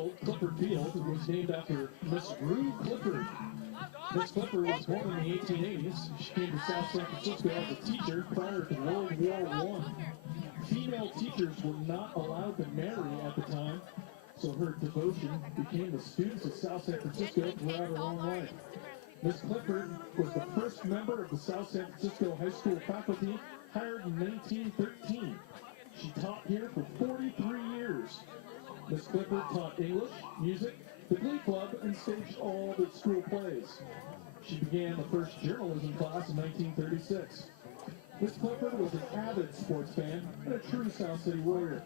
field, Clifford Field, was named after Miss Rue Clifford. Miss Clifford was born in the 1880s. She came to South San Francisco as a teacher prior to World War I. Female teachers were not allowed to marry at the time, so her devotion became the students of South San Francisco throughout her long life. Miss Clifford was the first member of the South San Francisco High School faculty, hired in 1913. She taught here for 43 years. Miss Clifford taught English, music, the Glee Club, and staged all the school plays. She began the first journalism class in 1936. Miss Clifford was an avid sports fan and a true South City warrior.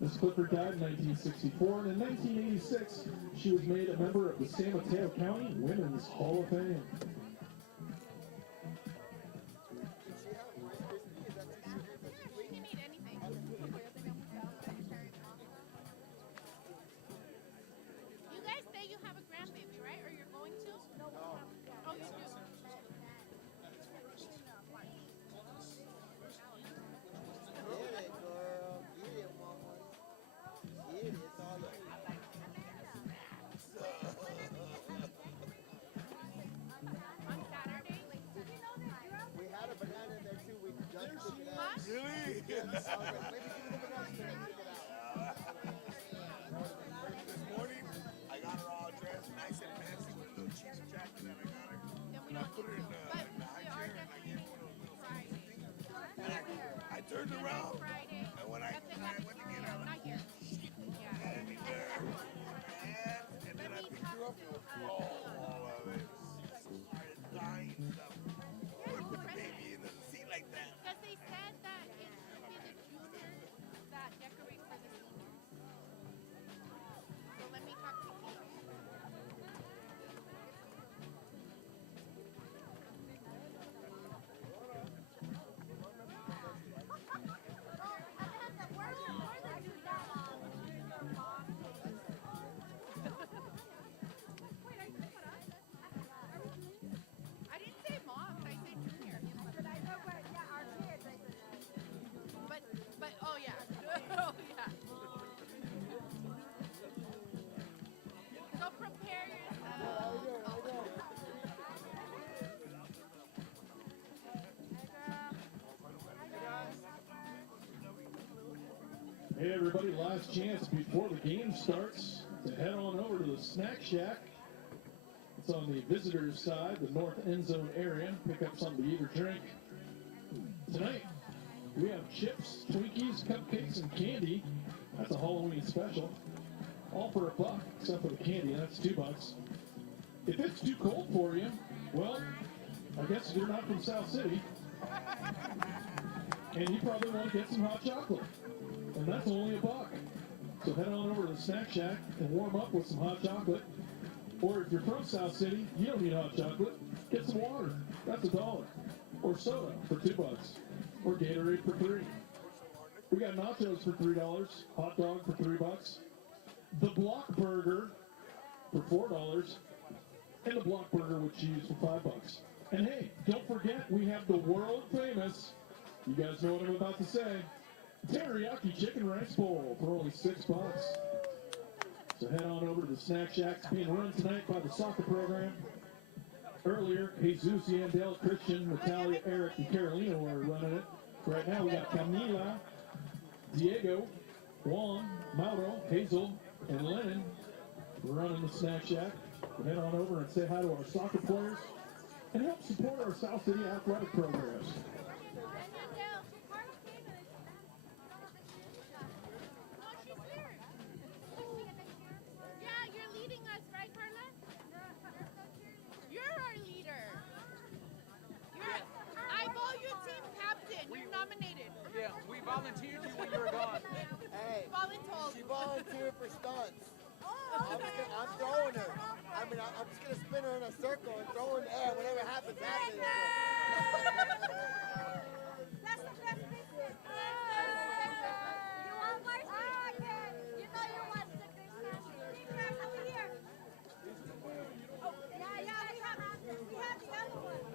Miss Clifford died in 1964, and in 1986, she was made a member of the San Mateo County Women's Hall of Fame. Hey everybody, last chance before the game starts to head on over to the Snack Shack. It's on the visitors side, the north end zone area. Pick up something to eat or drink. Tonight, we have chips, Twinkies, cupcakes, and candy. That's a Halloween special. All for $1, except for the candy, that's $2. If it's too cold for you, well, I guess you're not from South City. And you probably want to get some hot chocolate. And that's only $1. So head on over to the Snack Shack and warm up with some hot chocolate. Or if you're from South City, you don't need hot chocolate. Get some water. That's $1. Or soda for $2. Or Gatorade for $3. We got nachos for $3. Hot dog for $3. The Block Burger for $4. And the Block Burger with cheese for $5. And hey, don't forget we have the world famous, you guys know what I'm about to say, teriyaki chicken rice bowl for only $6. So head on over to the Snack Shack. It's being run tonight by the soccer program. Earlier, Jesus, Yandel, Christian, Natalia, Eric, and Carolina were running it. Right now we got Camila, Diego, Juan, Mauro, Hazel, and Lennon running the Snack Shack. So head on over and say hi to our soccer players and help support our South City athletic programs. Volunteered you when you were gone. Hey, Voluntold. she volunteered for stunts. Oh, okay. I'm throwing her. I'm just going to spin her in a circle and throw her in the air. Whatever happens, happens. That's the best business. You want more stickers? You know you want stickers. Stickers over here. Oh, yeah, we have the other one.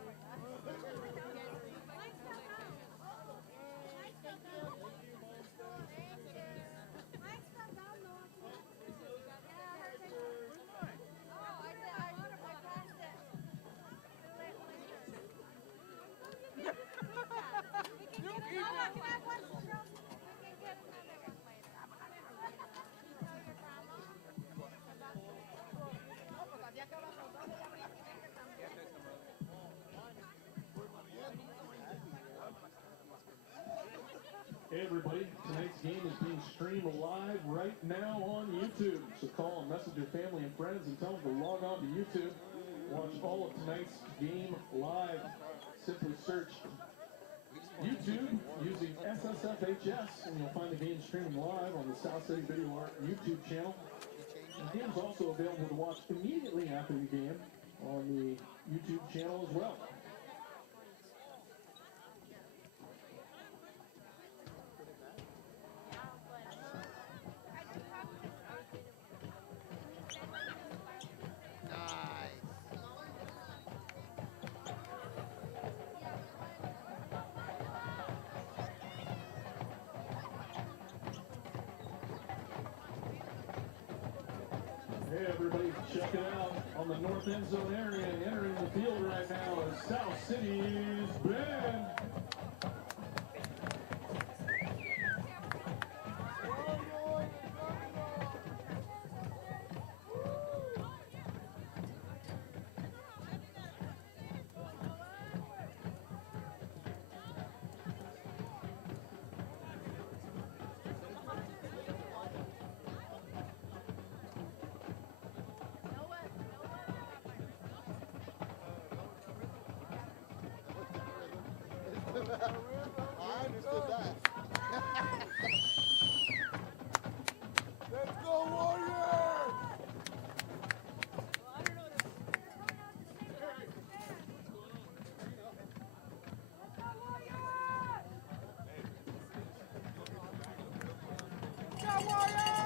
Hey everybody, tonight's game is being streamed live right now on YouTube. So call and message your family and friends and tell them to log on to YouTube. Watch all of tonight's game live. Simply search YouTube using SSFHS and you'll find the game streaming live on the South City Video Art YouTube channel. The game is also available to watch immediately after the game on the YouTube channel as well. Hey everybody, check it out. On the north end zone area, entering the field right now is South City's band. I understood that. Let's go, Warriors! Go, Warriors!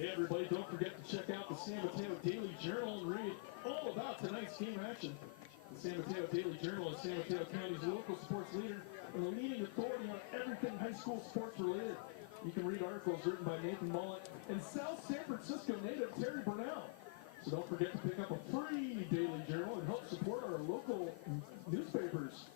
Hey everybody, don't forget to check out the San Mateo Daily Journal and read all about tonight's game action. The San Mateo Daily Journal is San Mateo County's local sports leader and the leading authority on everything high school sports related. You can read articles written by Nathan Mullet and South San Francisco native Terry Burnell. So don't forget to pick up a free daily journal and help support our local newspapers.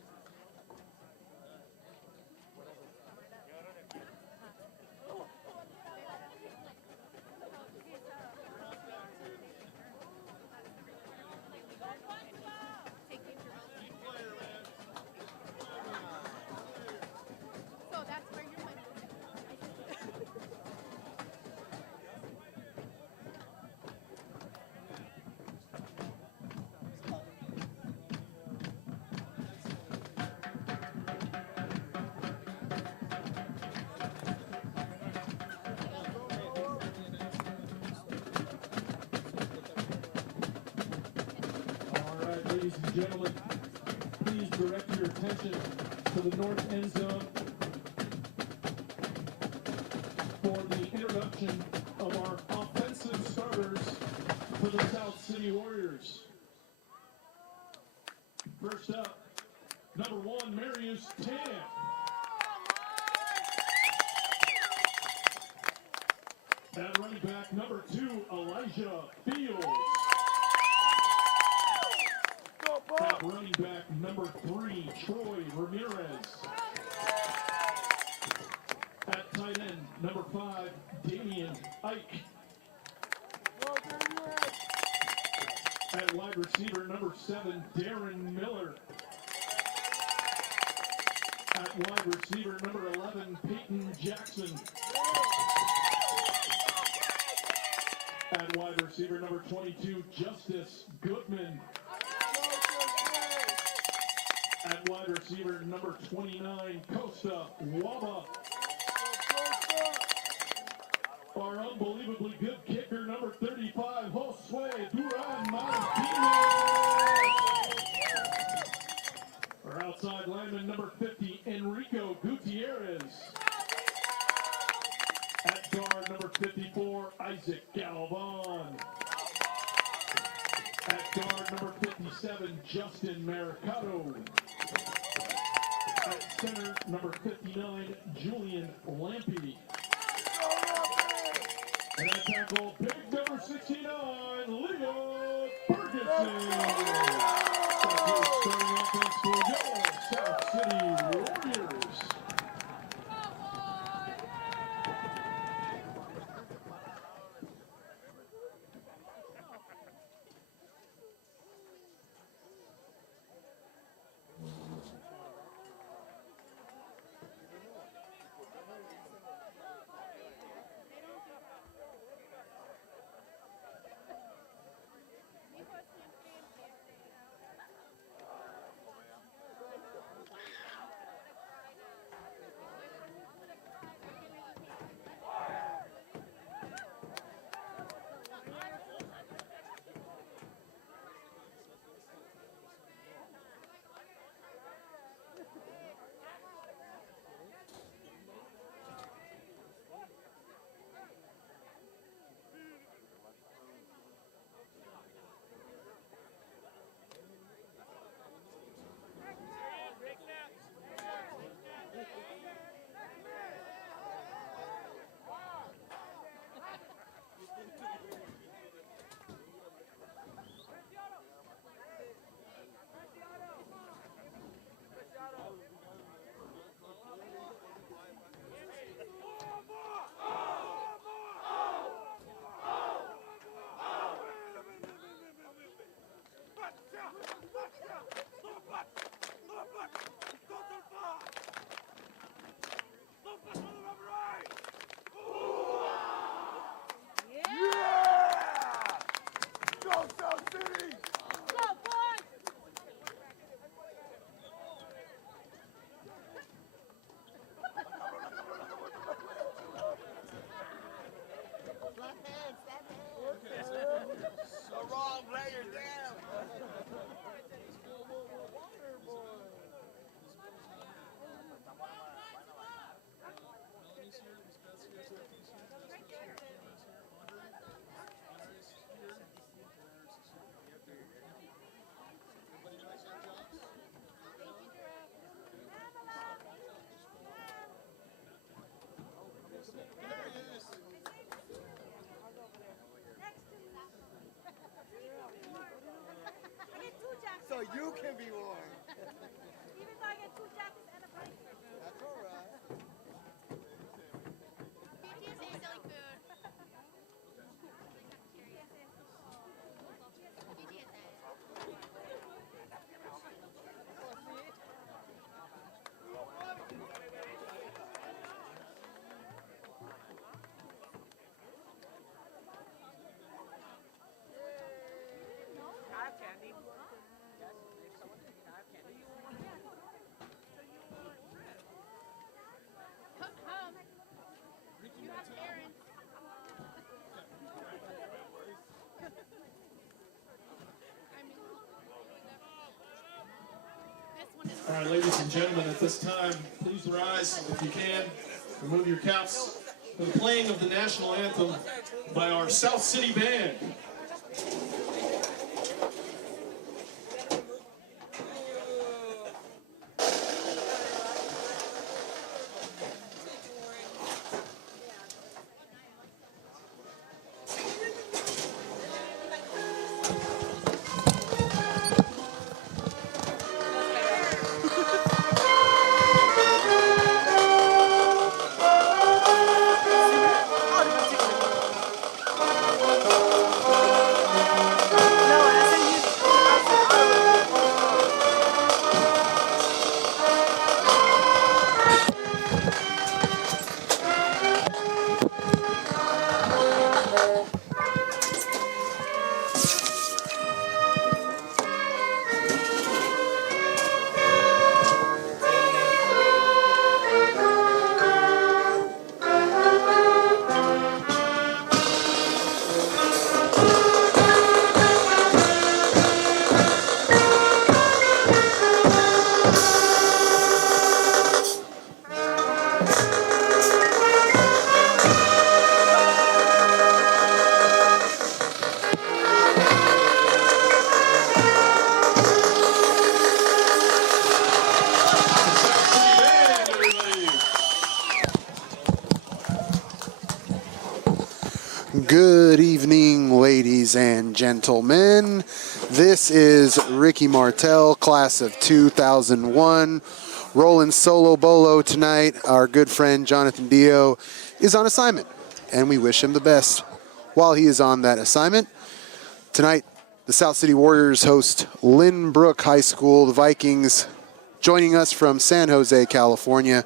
ladies and gentlemen, please direct your attention to the north end zone for the introduction of our offensive starters for the South City Warriors. First up, number 1, Marius Tam. At running back, number 2, Elijah Fields. At running back, number 3, Troy Ramirez. At tight end, number 5, Damian Ike. At wide receiver, number 7, Darren Miller. At wide receiver, number 11, Peyton Jackson. At wide receiver, number 22, Justice Goodman. At wide receiver, number 29, Costa Waba. Our unbelievably good kicker, number 35, Josue Duran Martinez. Our outside lineman, number 50, Enrico Gutierrez. At guard, number 54, Isaac Galvan. At guard, number 57, Justin Mercado. At center, number 59, Julian Lampy. And at tackle, big number 69, Leo Ferguson. That's your starting offense for your South City Warriors. All right, ladies and gentlemen, at this time, please rise if you can. Remove your caps for the playing of the national anthem by our South City Band. Good evening, ladies and gentlemen. This is Ricky Martell, class of 2001. Rolling solo bolo tonight. Our good friend Jonathan Dio is on assignment, and we wish him the best while he is on that assignment. Tonight, the South City Warriors host Lynbrook High School. The Vikings joining us from San Jose, California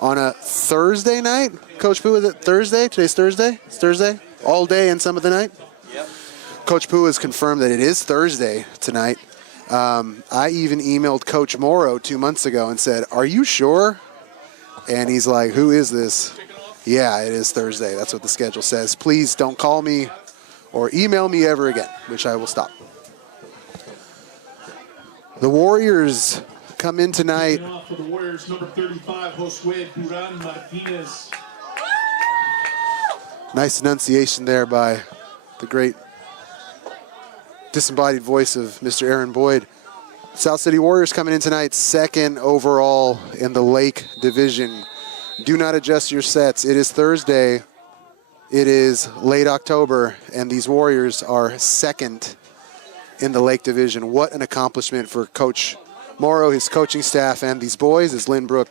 on a Thursday night. Coach Pooh, is it Thursday? Today's Thursday? It's Thursday? All day and some of the night? Yep. Coach Pooh has confirmed that it is Thursday tonight. I even emailed Coach Morrow 2 months ago and said, "Are you sure?" And he's like, "Who is this?" Yeah, it is Thursday. That's what the schedule says. Please don't call me or email me ever again, which I will stop. The Warriors come in tonight. For the Warriors, number 35, Josue Duran Martinez. Nice enunciation there by the great disembodied voice of Mr. Aaron Boyd. South City Warriors coming in tonight, second overall in the Lake Division. Do not adjust your sets. It is Thursday. It is late October, and these Warriors are second in the Lake Division. What an accomplishment for Coach Morrow, his coaching staff, and these boys as Lynbrook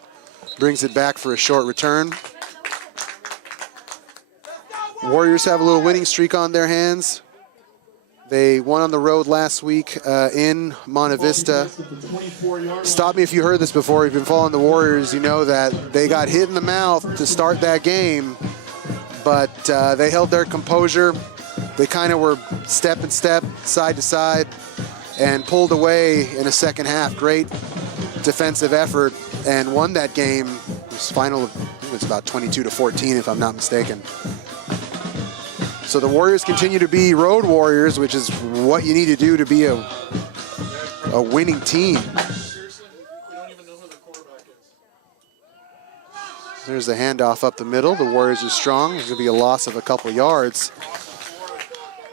brings it back for a short return. Warriors have a little winning streak on their hands. They won on the road last week in Monte Vista. Stop me if you heard this before. You've been following the Warriors. You know that they got hit in the mouth to start that game, but they held their composure. They kind of were step and step, side to side, and pulled away in the second half. Great defensive effort and won that game. It was final, I think it was about 22-14 if I'm not mistaken. So the Warriors continue to be road warriors, which is what you need to do to be a winning team. There's the handoff up the middle. The Warriors are strong. There's going to be a loss of a couple yards.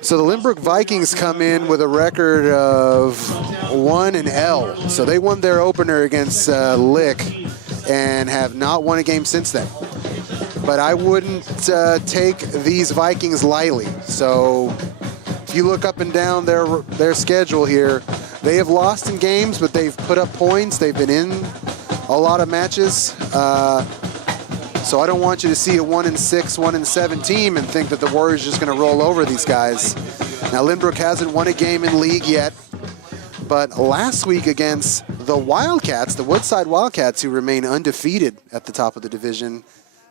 So the Lynbrook Vikings come in with a record of 1-L. So they won their opener against Lick and have not won a game since then. But I wouldn't take these Vikings lightly. So if you look up and down their schedule here, they have lost in games, but they've put up points. They've been in a lot of matches. So I don't want you to see a 1-6, 1-7 team and think that the Warriors are just going to roll over these guys. Now, Lynbrook hasn't won a game in league yet, but last week against the Wildcats, the Woodside Wildcats, who remain undefeated at the top of the division,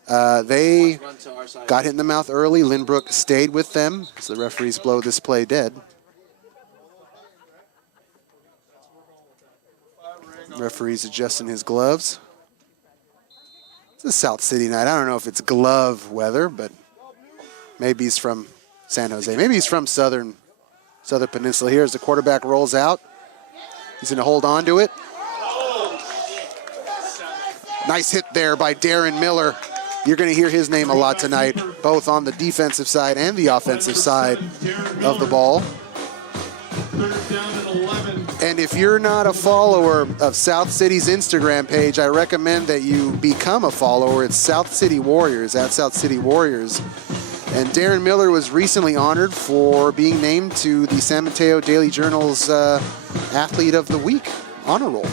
they got hit in the mouth early. Lynbrook stayed with them, so the referees blow this play dead. Referee's adjusting his gloves. It's a South City night. I don't know if it's glove weather, but maybe he's from San Jose. Maybe he's from Southern Peninsula here as the quarterback rolls out. He's going to hold on to it. Nice hit there by Darren Miller. You're going to hear his name a lot tonight, both on the defensive side and the offensive side of the ball. And if you're not a follower of South City's Instagram page, I recommend that you become a follower. It's South City Warriors, at South City Warriors. And Darren Miller was recently honored for being named to the San Mateo Daily Journal's Athlete of the Week honor roll.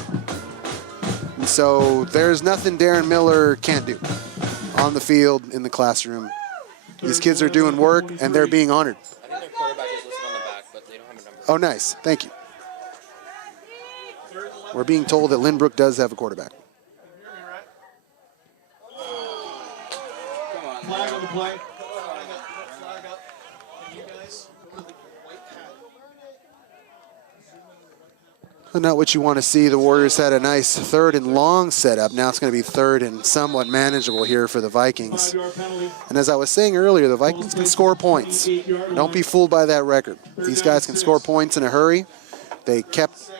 And so there's nothing Darren Miller can't do on the field, in the classroom. These kids are doing work, and they're being honored. I think their quarterback is listed on the back, but they don't have a number. Oh, nice. Thank you. We're being told that Lynbrook does have a quarterback. Flag on the play. Not what you want to see. The Warriors had a nice 3rd and long setup. Now it's going to be 3rd and somewhat manageable here for the Vikings. And as I was saying earlier, the Vikings can score points. Don't be fooled by that record. These guys can score points in a hurry. They kept...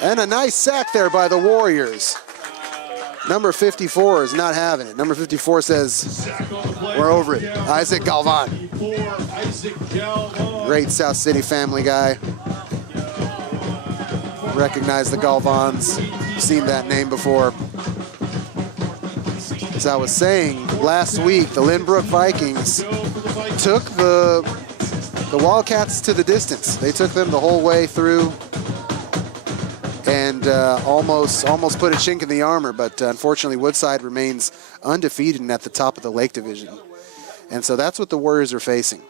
And a nice sack there by the Warriors. Number 54 is not having it. Number 54 says, we're over it. Isaac Galvan. Great South City family guy. Recognize the Galvans. Seen that name before. As I was saying, last week, the Lynbrook Vikings took the Wildcats to the distance. They took them the whole way through and almost put a chink in the armor, but unfortunately Woodside remains undefeated and at the top of the Lake Division. And so that's what the Warriors are facing.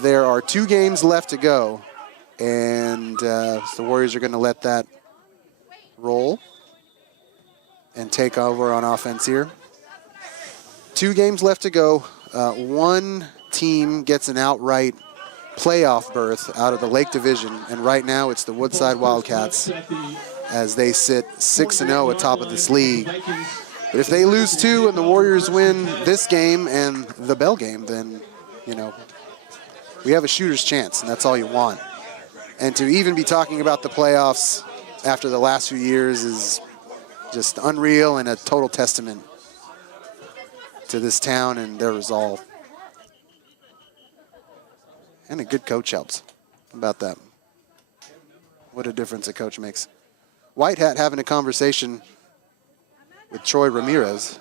There are 2 games left to go, and the Warriors are going to let that roll and take over on offense here. 2 games left to go. One team gets an outright playoff berth out of the Lake Division, and right now it's the Woodside Wildcats as they sit 6-0 atop of this league. But if they lose 2 and the Warriors win this game and the Bell game, then, you know, we have a shooter's chance, and that's all you want. And to even be talking about the playoffs after the last few years is just unreal and a total testament to this town and their resolve. And a good coach helps. How about that? What a difference a coach makes. White Hat having a conversation with Troy Ramirez.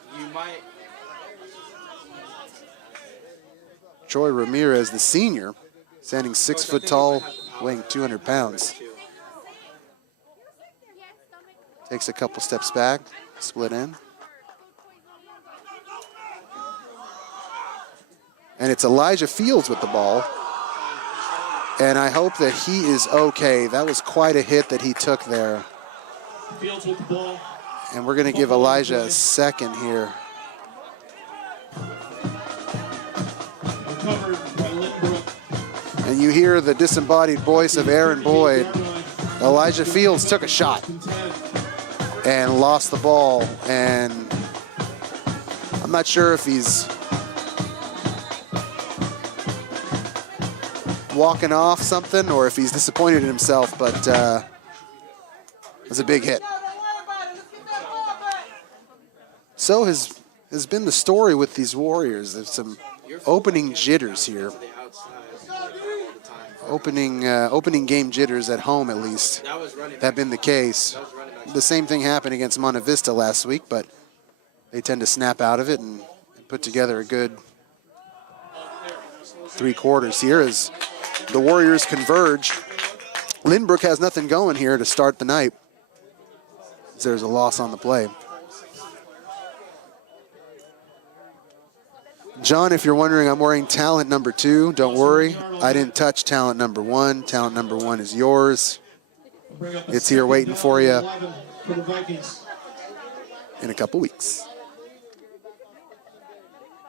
Troy Ramirez, the senior, standing 6 foot tall, weighing 200 pounds. Takes a couple steps back, split in. And it's Elijah Fields with the ball. And I hope that he is okay. That was quite a hit that he took there. Fields with the ball. And we're going to give Elijah a second here. Recovered by Lynbrook. And you hear the disembodied voice of Aaron Boyd. Elijah Fields took a shot and lost the ball. And I'm not sure if he's walking off something or if he's disappointed in himself, but it was a big hit. So has been the story with these Warriors. There's some opening jitters here. Opening game jitters at home, at least, have been the case. The same thing happened against Monte Vista last week, but they tend to snap out of it and put together a good 3 quarters here as the Warriors converge. Lynbrook has nothing going here to start the night. There's a loss on the play. John, if you're wondering, I'm wearing talent number 2. Don't worry. I didn't touch talent number 1. Talent number 1 is yours. It's here waiting for you in a couple weeks.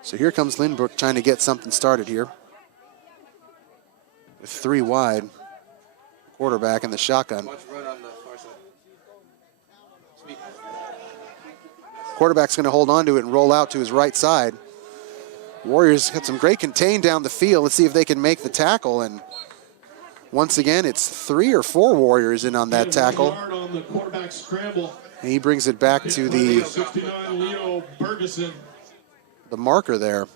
So here comes Lynbrook trying to get something started here. With 3 wide. Quarterback in the shotgun. Quarterback's going to hold on to it and roll out to his right side. Warriors got some great contain down the field. Let's see if they can make the tackle. And Once again, it's 3 or 4 Warriors in on that tackle. Yard on the quarterback scramble. And he brings it back to the 69, Leo Bergeson. marker there.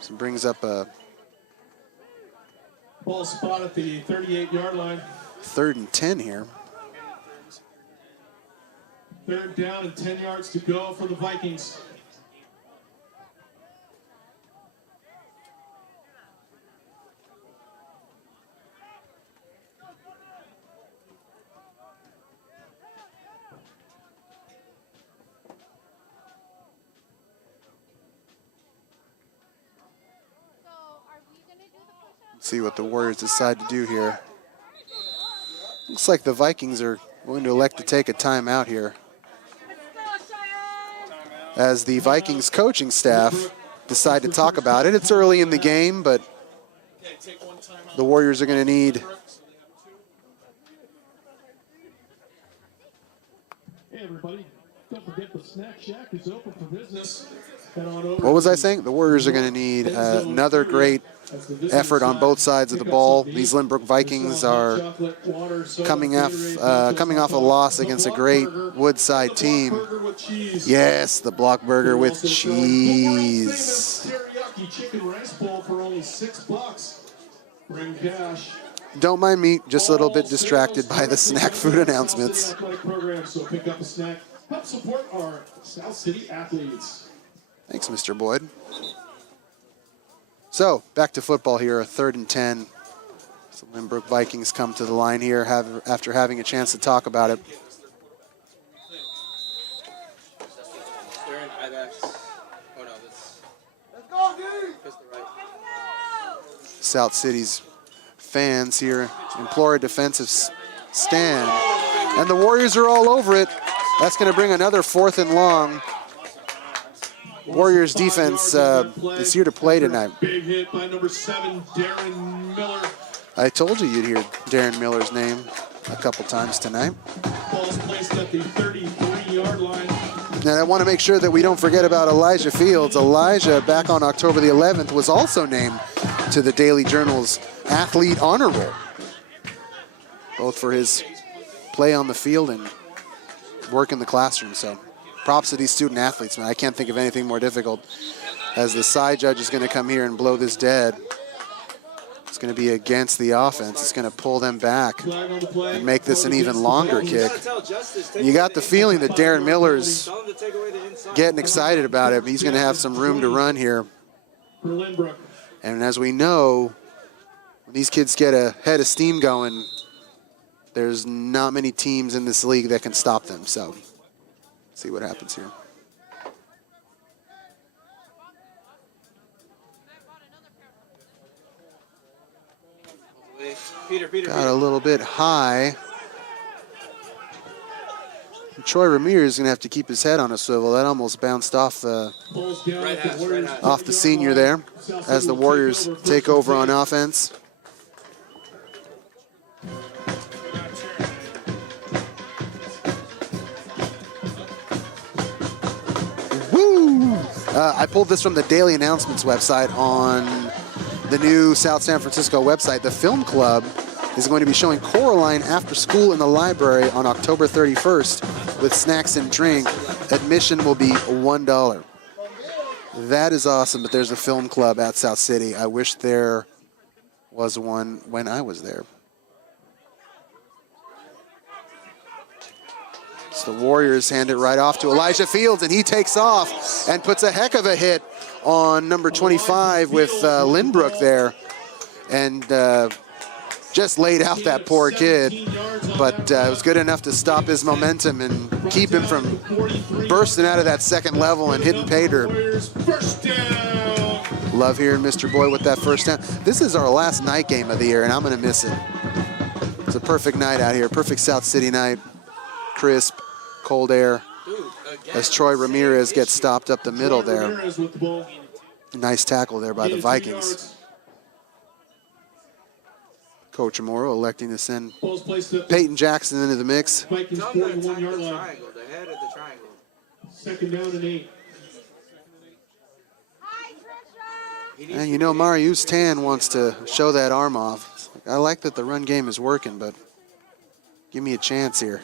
So brings up a Ball spot at the 38-yard line. 3rd and 10 here. 3rd down and 10 yards to go for the Vikings. See what the Warriors decide to do here. Looks like the Vikings are going to elect to take a timeout here, as the Vikings coaching staff decide to talk about it. It's early in the game, but the Warriors are going to need. Hey everybody, don't forget the Snack Shack is open for business. Head on over. What was I saying? The Warriors are going to need another great effort on both sides of the ball. These Lynbrook Vikings are coming off a loss against a great Woodside team. Yes, the block burger with cheese. Teriyaki chicken rice bowl for only $6. Bring cash. Don't mind me, just a little bit distracted by the snack food announcements. So pick up a snack. Help support our South City athletes. Thanks, Mr. Boyd. So, back to football here, a 3rd and 10. So Lynbrook Vikings come to the line here after having a chance to talk about it. They're in IBEX. Oh no, that's. Let's go, dude! That's the right. South City's fans here implore a defensive stand. And the Warriors are all over it. That's going to bring another 4th and long. Warriors defense is here to play tonight. Big hit by number 7, Darren Miller. I told you you'd hear Darren Miller's name a couple times tonight. Ball's placed at the 33-yard line. And I want to make sure that we don't forget about Elijah Fields. Elijah, back on October the 11th, was also named to the Daily Journal's Athlete Honor Roll, both for his play on the field and work in the classroom. So props to these student athletes, man. I can't think of anything more difficult, as the side judge is going to come here and blow this dead. It's going to be against the offense. It's going to pull them back and make this an even longer kick. You got the feeling that Darren Miller's getting excited about it. He's going to have some room to run here. And as we know, when these kids get a head of steam going, there's not many teams in this league that can stop them. So see what happens here. Got a little bit high. Troy Ramirez is going to have to keep his head on a swivel. That almost bounced off the senior there as the Warriors take over on offense. Woo! I pulled this from the Daily Announcements website on the new South San Francisco website. The Film Club is going to be showing Coraline after school in the library on October 31st with snacks and drink. Admission will be $1. That is awesome, but there's a film club at South City. I wish there was one when I was there. So the Warriors hand it right off to Elijah Fields, and he takes off and puts a heck of a hit on number 25 with Lynbrook there, and just laid out that poor kid, but it was good enough to stop his momentum and keep him from bursting out of that second level and hitting pay dirt. Love hearing Mr. Boyd with that first down. This is our last night game of the year, and I'm going to miss it. It's a perfect night out here, perfect South City night, crisp, cold air, as Troy Ramirez gets stopped up the middle there. Nice tackle there by the Vikings. Coach Amoro electing to send Peyton Jackson into the mix. Vikings 41-yard line. Second down and 8. And you know, Marius Tan wants to show that arm off. I like that the run game is working, but give me a chance here.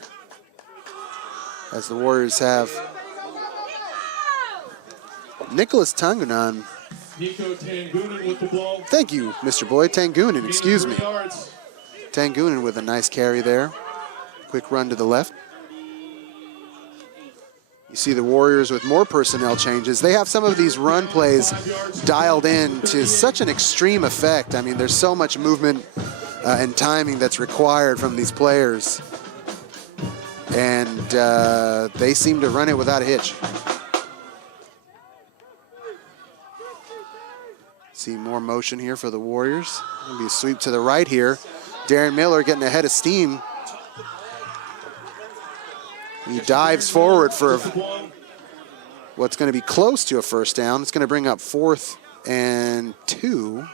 As the Warriors have Nicholas Tangunan. Nico Tangunan with the ball. Thank you, Mr. Boyd. Tangunan, excuse me. 3 yards. Tangunan with a nice carry there. Quick run to the left. You see the Warriors with more personnel changes. They have some of these run plays dialed in to such an extreme effect. I mean, there's so much movement and timing that's required from these players. And they seem to run it without a hitch. See more motion here for the Warriors. Gonna be a sweep to the right here. Darren Miller getting ahead of steam. He dives forward for what's going to be close to a first down. It's going to bring up 4th and 2.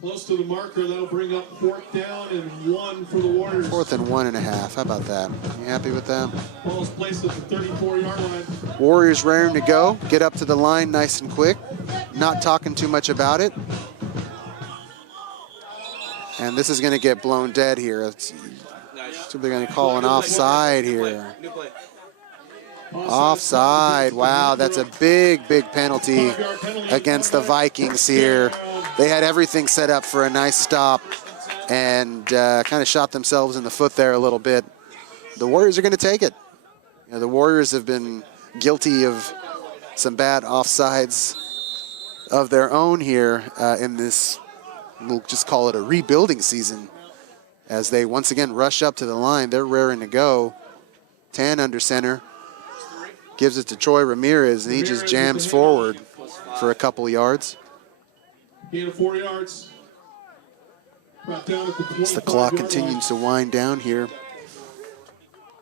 Close to the marker, that'll bring up 4th down and 1 for the Warriors. 4th and 1.5. How about that? You happy with that? Ball's placed at the 34-yard line. Warriors raring to go. Get up to the line nice and quick. Not talking too much about it. And this is going to get blown dead here. So they're going to call an offside here. Offside. Wow, that's a big, big penalty against the Vikings here. They had everything set up for a nice stop and kind of shot themselves in the foot there a little bit. The Warriors are going to take it. You know, the Warriors have been guilty of some bad offsides of their own here in this, we'll just call it a rebuilding season. As they once again rush up to the line, they're raring to go. 10 under center. Gives it to Troy Ramirez, and he just jams forward for a couple yards. Gain of 4 yards. Brought down at the As the clock continues to wind down here.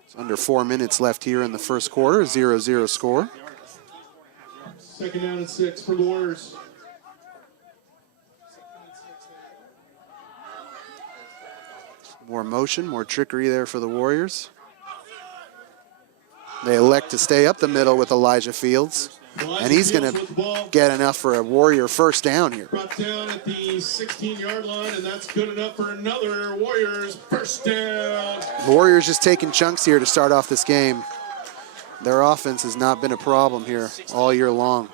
It's under 4 minutes left here in the first quarter, 0-0 score. 2nd down and 6 for the Warriors. More motion, more trickery there for the Warriors. They elect to stay up the middle with Elijah Fields. And he's going to get enough for a Warrior first down here. Brought down at the 16-yard line, and that's good enough for another Warriors first down. Warriors just taking chunks here to start off this game. Their offense has not been a problem here all year long.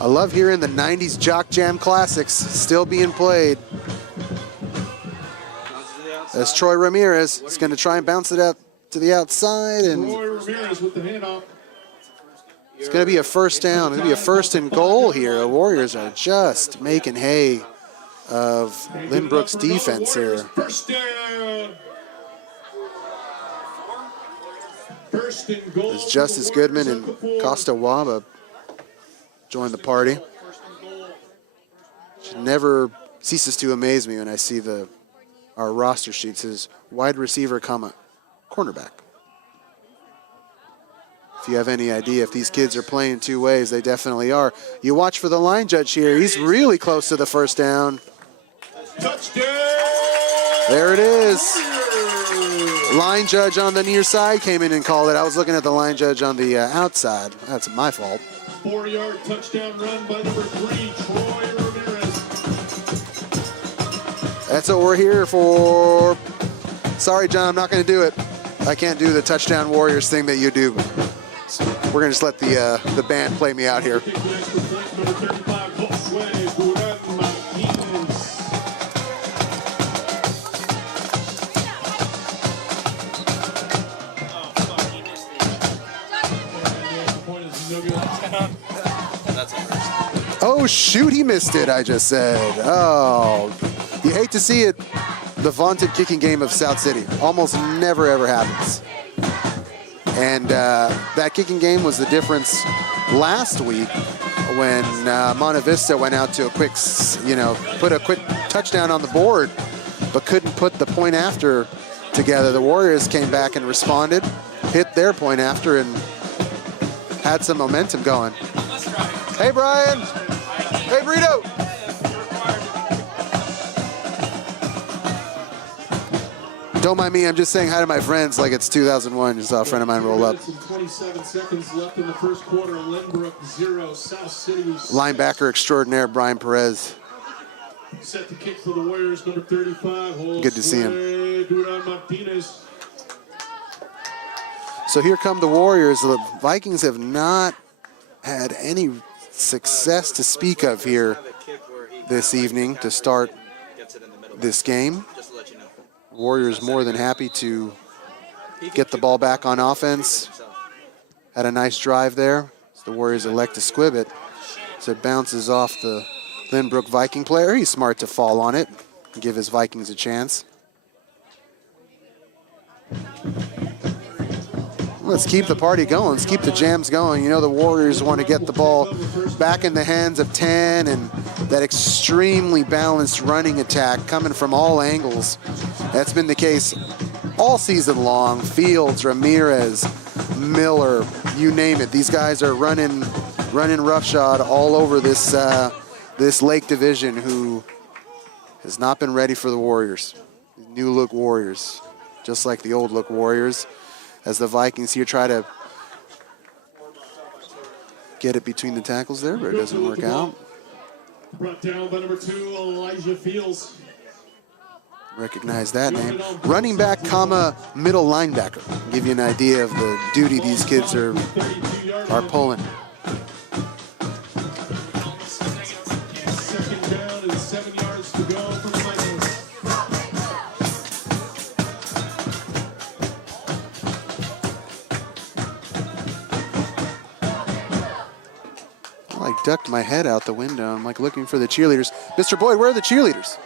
I love hearing the 90s Jock Jam classics still being played. As Troy Ramirez is going to try and bounce it out to the outside, and Troy Ramirez with the handoff. it's going to be a first down. It's going to be a 1st and goal here. The Warriors are just making hay of Lynbrook's defense here. First down. First and goal. As Justice Goodman and Costa Waba join the party. It never ceases to amaze me when I see our roster sheets as wide receiver, cornerback. If you have any idea if these kids are playing two ways, they definitely are. You watch for the line judge here. He's really close to the first down. Touchdown! There it is. Line judge on the near side came in and called it. I was looking at the line judge on the outside. That's my fault. 4-yard touchdown run by number 3, Troy Ramirez. That's what we're here for. Sorry, John, I'm not going to do it. I can't do the touchdown Warriors thing that you do. So we're going to just let the band play me out here. Oh, shoot, he missed it, I just said. Oh, you hate to see it. The vaunted kicking game of South City. Almost never, ever happens. And that kicking game was the difference last week when Monte Vista went out to put a quick touchdown on the board, but couldn't put the point after together. The Warriors came back and responded, hit their point after, and had some momentum going. Hey, Brian. Hey, Burrito. Don't mind me, I'm just saying hi to my friends like it's 2001. Just saw a friend of mine roll up. 27 seconds left in the first quarter. Lynbrook 0, South City 6. Linebacker extraordinaire Brian Perez. Set the kick for the Warriors, number 35. Good to see him. Duran Martinez. So here come the Warriors. The Vikings have not had any success to speak of here this evening to start this game. Warriors more than happy to get the ball back on offense. Had a nice drive there. The Warriors elect to squib it. So it bounces off the Lynbrook Viking player. He's smart to fall on it and give his Vikings a chance. Let's keep the party going. Let's keep the jams going. You know the Warriors want to get the ball back in the hands of 10 and that extremely balanced running attack coming from all angles. That's been the case all season long. Fields, Ramirez, Miller, you name it. These guys are running roughshod all over this this Lake Division, who has not been ready for the Warriors. New look Warriors, just like the old look Warriors. As the Vikings here try to get it between the tackles there, but it doesn't work out. Brought down by number 2, Elijah Fields. Recognize that name. Running back, comma, middle linebacker. Give you an idea of the duty these kids are pulling. Second down and 7 yards to go for the Vikings. I like ducked my head out the window. I'm like looking for the cheerleaders. Mr. Boyd, where are the cheerleaders?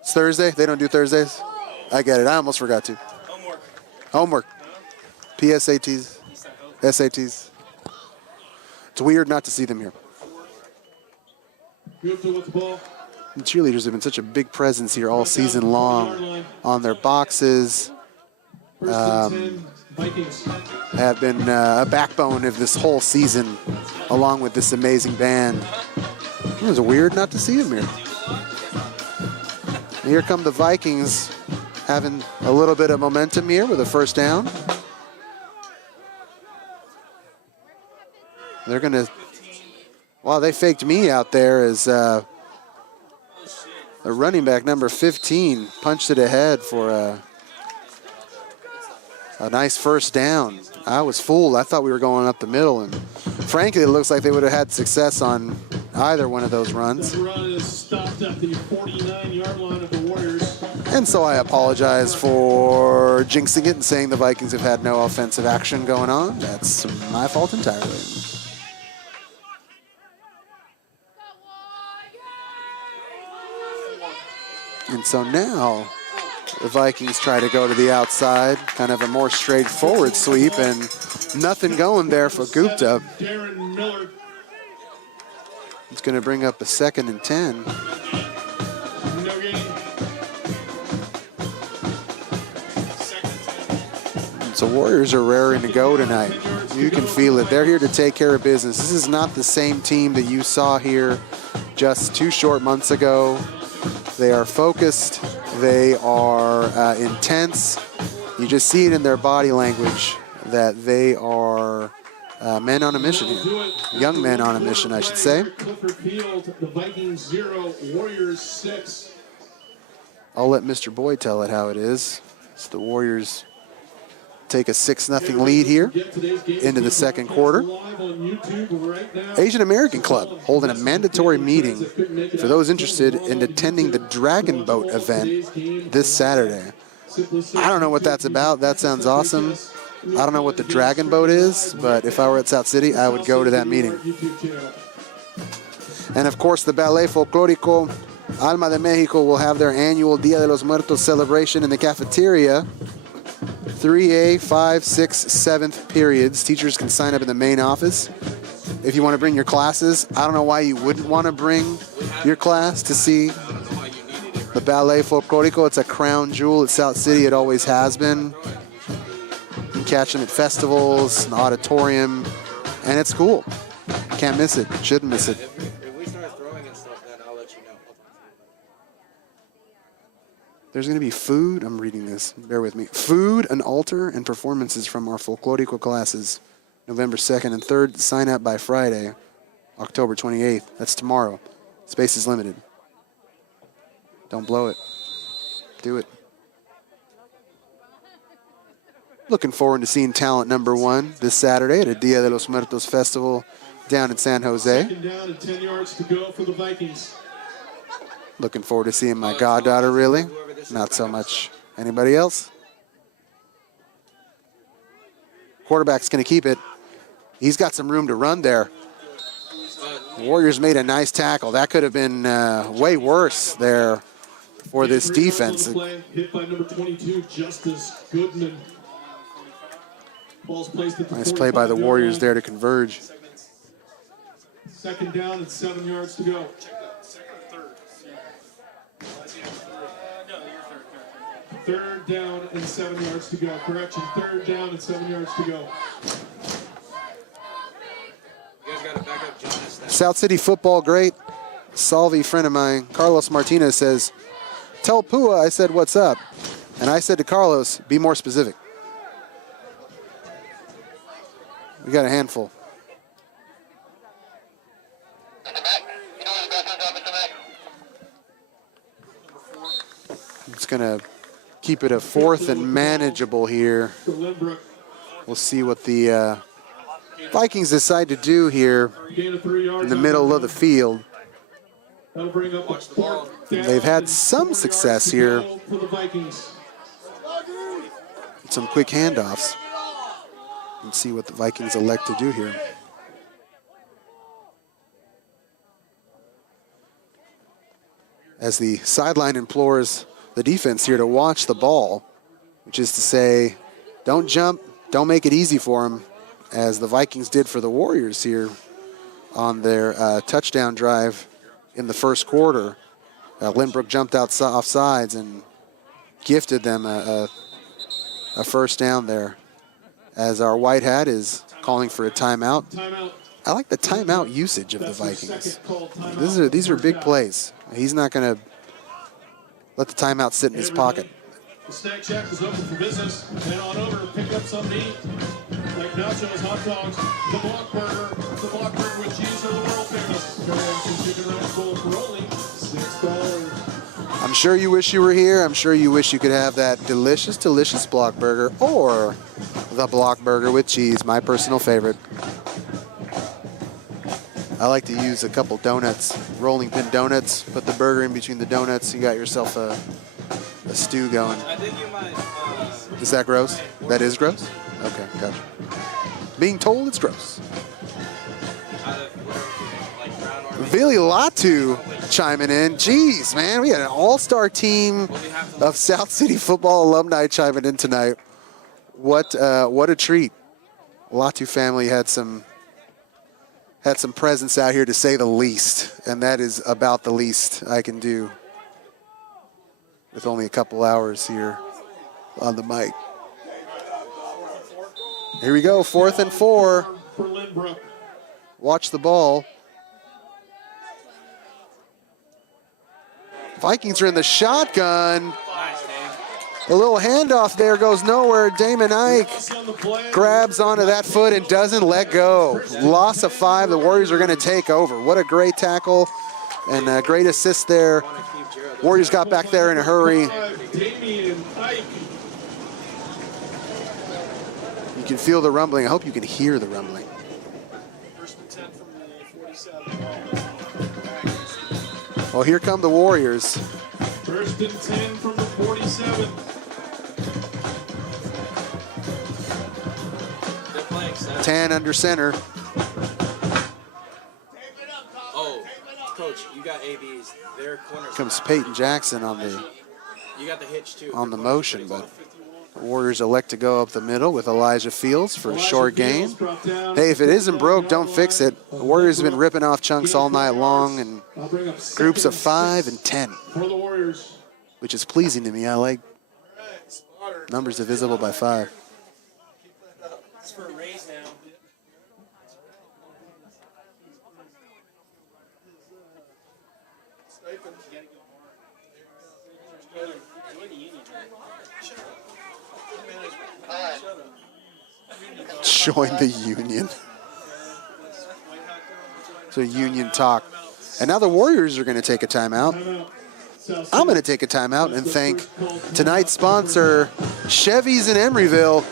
It's Thursday. They don't do Thursdays. I get it. I almost forgot to. Homework. PSATs. SATs. It's weird not to see them here. Good to with the ball. The cheerleaders have been such a big presence here all season long on their boxes. First and 10, Vikings. Have been a backbone of this whole season, along with this amazing band. It was weird not to see them here. And here come the Vikings, having a little bit of momentum here with a first down. They're gonna, wow, they faked me out there as a running back number 15 punched it ahead for a nice first down. I was fooled. I thought we were going up the middle, and frankly, it looks like they would have had success on either one of those runs. That run is stopped at the 49-yard line of the Warriors. And so I apologize for jinxing it and saying the Vikings have had no offensive action going on. That's my fault entirely. And so now the Vikings try to go to the outside, kind of a more straightforward sweep, and nothing going there for Gupta. Darren Miller. It's going to bring up a 2nd and 10. No gain. So Warriors are raring to go tonight. You can feel it. They're here to take care of business. This is not the same team that you saw here just 2 short months ago. They are focused. They are intense. You just see it in their body language that they are men on a mission here. Young men on a mission, I should say. Clifford Field, the Vikings 0, Warriors 6. I'll let Mr. Boyd tell it how it is. So the Warriors take a 6-0 lead here into the second quarter. Asian American Club holding a mandatory meeting for those interested in attending the Dragon Boat event this Saturday. I don't know what that's about. That sounds awesome. I don't know what the Dragon Boat is, but if I were at South City, I would go to that meeting. And of course, the Ballet Folclórico Alma de Mexico will have their annual Dia de los Muertos celebration in the cafeteria. 3A, 5, 6, 7th periods. Teachers can sign up in the main office. If you want to bring your classes, I don't know why you wouldn't want to bring your class to see the Ballet Folclórico. It's a crown jewel at South City. It always has been. You can catch them at festivals, an auditorium, and it's cool. Can't miss it. Shouldn't miss it. If we start throwing and stuff, then I'll let you There's going to be food. I'm reading this. Bear with me. Food, an altar, and performances from our folklorico classes. November 2nd and 3rd. Sign up by Friday, October 28th. That's tomorrow. Space is limited. Don't blow it. Do it. Looking forward to seeing talent number 1 this Saturday at a Dia de los Muertos festival down in San Jose. Second down and 10 yards to go for the Vikings. Looking forward to seeing my goddaughter, really. Not so much anybody else. Quarterback's going to keep it. He's got some room to run there. Warriors made a nice tackle. That could have been way worse there for this defense. Hit by number 22, Justice Goodman. Ball's placed at the Nice play by the Warriors there to converge. Second down and 7 yards to go. Third down and 7 yards to go. Correction, third down and 7 yards to go. You guys got to back up Jonas. South City football great. Salvi, friend of mine, Carlos Martinez says, tell Pua I said, what's up? And I said to Carlos, be more specific. We got a handful. It's going to keep it a 4th and manageable here. We'll see what the Vikings decide to do here in the middle of the field. They've had some success here. Some quick handoffs. And see what the Vikings elect to do here. As the sideline implores the defense here to watch the ball, which is to say, don't jump, don't make it easy for them, as the Vikings did for the Warriors here on their touchdown drive in the first quarter. Lynbrook jumped out off sides and gifted them a first down there. As our white hat is calling for a timeout. I like the timeout usage of the Vikings. These are big plays. He's not going to let the timeout sit in his pocket. The snack shack is open for business. Head on over and pick up something to eat. Like nachos, hot dogs, the block burger with cheese are the world famous. Teriyaki chicken rice bowl for only $6. I'm sure you wish you were here. I'm sure you wish you could have that delicious, delicious block burger or the block burger with cheese, my personal favorite. I like to use a couple donuts, rolling pin donuts. Put the burger in between the donuts. You got yourself a stew going. I think you might. Is that gross? That is gross? Okay, gotcha. Being told it's gross. Billy Latu chiming in. Jeez, man, we had an all-star team of South City football alumni chiming in tonight. What a treat. Latu family had some presence out here, to say the least, and that is about the least I can do with only a couple hours here on the mic. Here we go, 4th and 4. For Lynbrook. Watch the ball. Vikings are in the shotgun. A little handoff there goes nowhere. Damon Ike grabs onto that foot and doesn't let go. Loss of 5. The Warriors are going to take over. What a great tackle and a great assist there. Warriors got back there in a hurry. You can feel the rumbling. I hope you can hear the rumbling. Well, here come the Warriors. 1st and 10 from the 47. 10 under center. Oh, Coach, you got ABs. Their corners. Comes Peyton Jackson on the You got the hitch too. on the motion, but the Warriors elect to go up the middle with Elijah Fields for a short gain. Hey, if it isn't broke, don't fix it. The Warriors have been ripping off chunks all night long, and groups of 5 and 10, which is pleasing to me. I like numbers divisible by 5. It's for a raise now. Join the union. So union talk. And now the Warriors are going to take a timeout. I'm going to take a timeout and thank tonight's sponsor, Chevy's in Emeryville.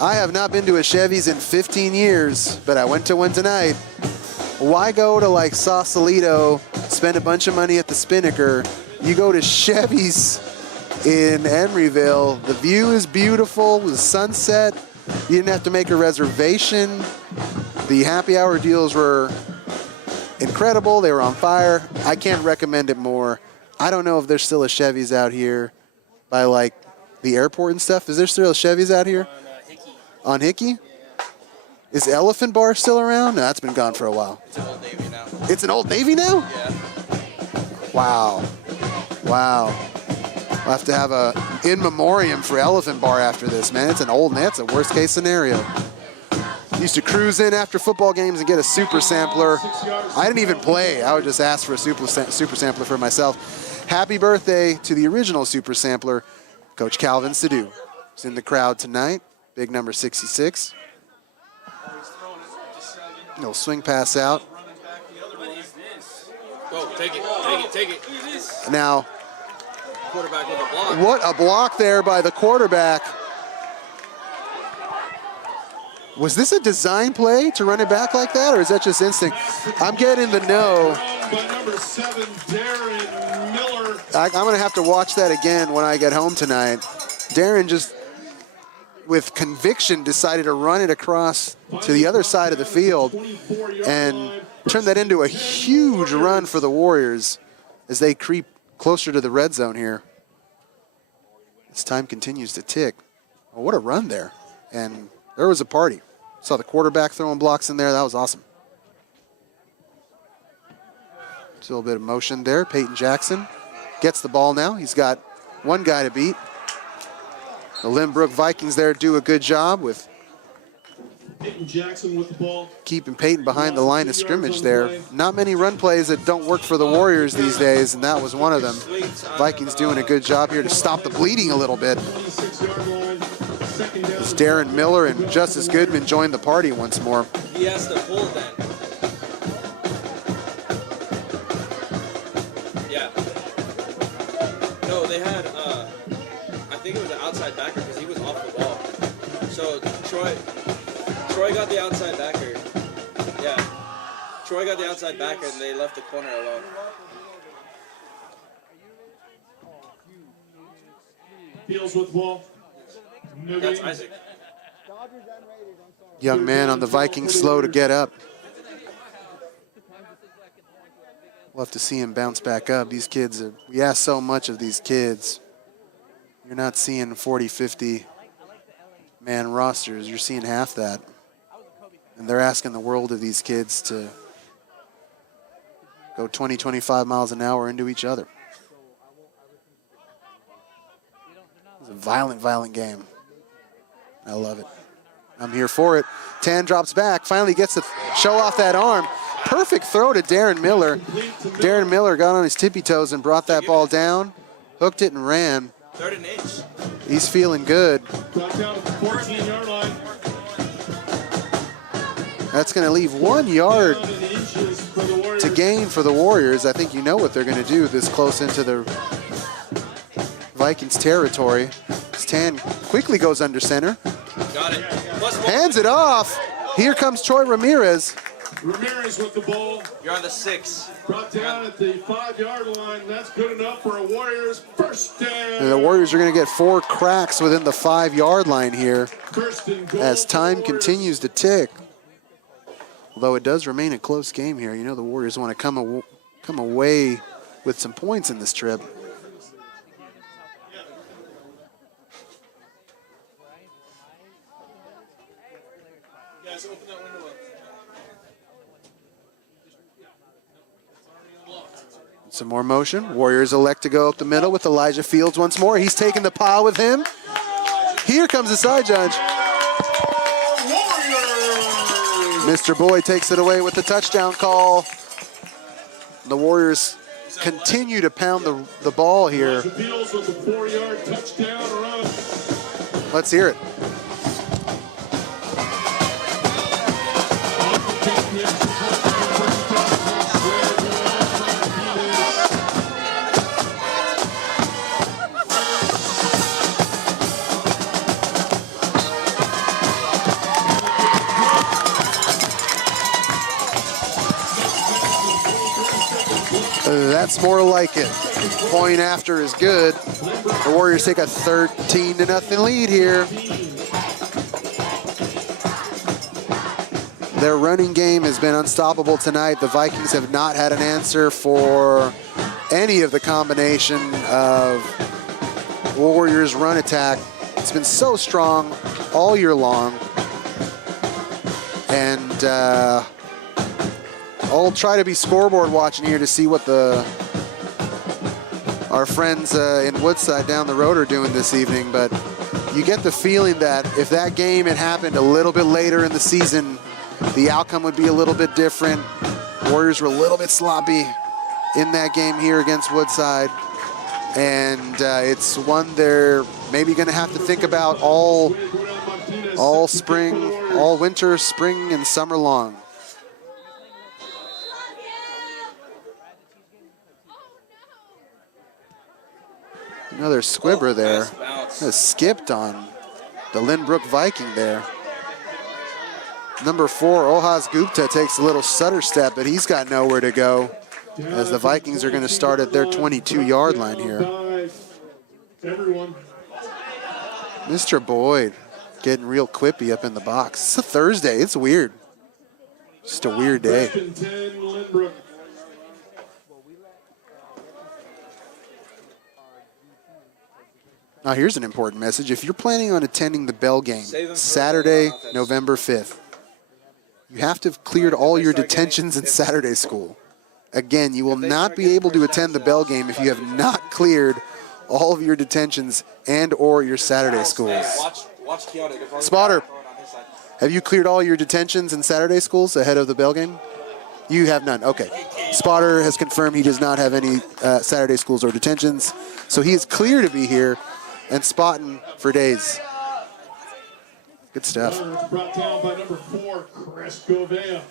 I have not been to a Chevy's in 15 years, but I went to one tonight. Why go to like Sausalito, spend a bunch of money at the Spinnaker? You go to Chevy's in Emeryville. The view is beautiful, the sunset. You didn't have to make a reservation. The happy hour deals were incredible. They were on fire. I can't recommend it more. I don't know if there's still a Chevy's out here by like the airport and stuff. Is there still a Chevy's out here? Hickey. On Hickey? Yeah. Is Elephant Bar still around? No, that's been gone for a while. It's an Old Navy now. It's an Old Navy now? Yeah. Wow. Wow. We'll have to have a in memoriam for Elephant Bar after this, man. It's an old, that's a worst case scenario. Used to cruise in after football games and get a super sampler. I didn't even play. I would just ask for a super sampler for myself. Happy birthday to the original super sampler, Coach Calvin Sadu. He's in the crowd tonight. Big number 66. No swing pass out. Go, take it. Now, Quarterback with a block. what a block there by the quarterback. Was this a design play to run it back like that, or is that just instinct? I'm getting the no. By number 7, Darren Miller. I'm going to have to watch that again when I get home tonight. Darren just, with conviction, decided to run it across to the other side of the field and turn that into a huge run for the Warriors as they creep closer to the red zone here. As time continues to tick. Well, what a run there. And there was a party. Saw the quarterback throwing blocks in there. That was awesome. Still a bit of motion there. Peyton Jackson gets the ball now. He's got one guy to beat. The Lynbrook Vikings there do a good job with Peyton Jackson with the ball. keeping Peyton behind the line of scrimmage there. Not many run plays that don't work for the Warriors these days, and that was one of them. Vikings doing a good job here to stop the bleeding a little bit. 26-yard line. Second down. As Darren Miller and Justice Goodman joined the party once more. He has to pull then. Yeah. No, they had, I think it was an outside backer because he was off the ball. So Troy got the outside backer. Yeah. Troy got the outside backer and they left the corner alone. Fields with the ball. No That's gain. Isaac. Young man on the Vikings slow to get up. We'll have to see him bounce back up. These kids, we ask so much of these kids. You're not seeing 40, 50 man rosters. You're seeing half that. And they're asking the world of these kids to go 20, 25 miles an hour into each other. It's a violent, violent game. I love it. I'm here for it. Tan drops back, finally gets to show off that arm. Perfect throw to Darren Miller. Darren Miller got on his tippy toes and brought that ball down, hooked it and ran. 3rd and inch. He's feeling good. Brought down at the 14-yard line. That's going to leave 1 yard Down in inches for the Warriors. to gain for the Warriors. I think you know what they're going to do this close into the Vikings territory. Tan quickly goes under center. Got it. Plus one. Hands it off. Here comes Troy Ramirez. Ramirez with the ball. You're on the 6. Brought down at the 5-yard line. That's good enough for a Warriors first down. And the Warriors are going to get 4 cracks within the 5-yard line here First and goal as for the time Warriors. continues to tick. Although it does remain a close game here. You know the Warriors want to come away with some points in this trip. Guys, open that window up. Some more motion. Warriors elect to go up the middle with Elijah Fields once more. He's taking the pile with him. Here comes the side judge. Mr. Boyd takes it away with the touchdown call. The Warriors continue to pound the ball here. Fields with a 4-yard touchdown run. Let's hear it. That's more like it. Point after is good. The Warriors take a 13-0 lead here. Their running game has been unstoppable tonight. The Vikings have not had an answer for any of the combination of Warriors' run attack. It's been so strong all year long. And I'll try to be scoreboard watching here to see what our friends in Woodside down the road are doing this evening. But you get the feeling that if that game had happened a little bit later in the season, the outcome would be a little bit different. Warriors were a little bit sloppy in that game here against Woodside. And it's one they're maybe going to have to think about all spring, all winter, spring, and summer long. Another squibber there. Skipped on the Lynbrook Viking there. Number 4, Ohaz Gupta, takes a little stutter step, but he's got nowhere to go as the Vikings are going to start at their 22-yard line here. Mr. Boyd getting real quippy up in the box. It's a Thursday. It's weird. Just a weird day. Now here's an important message. If you're planning on attending the Bell game Saturday, November 5th, you have to have cleared all your detentions in Saturday school. Again, you will not be able to attend the Bell game if you have not cleared all of your detentions and or your Saturday schools. Spotter, have you cleared all your detentions and Saturday schools ahead of the Bell game? You have none. Okay. Spotter has confirmed he does not have any Saturday schools or detentions, so he is clear to be here and spotting for days. Good stuff. Brought down by number 4, Chris Govea.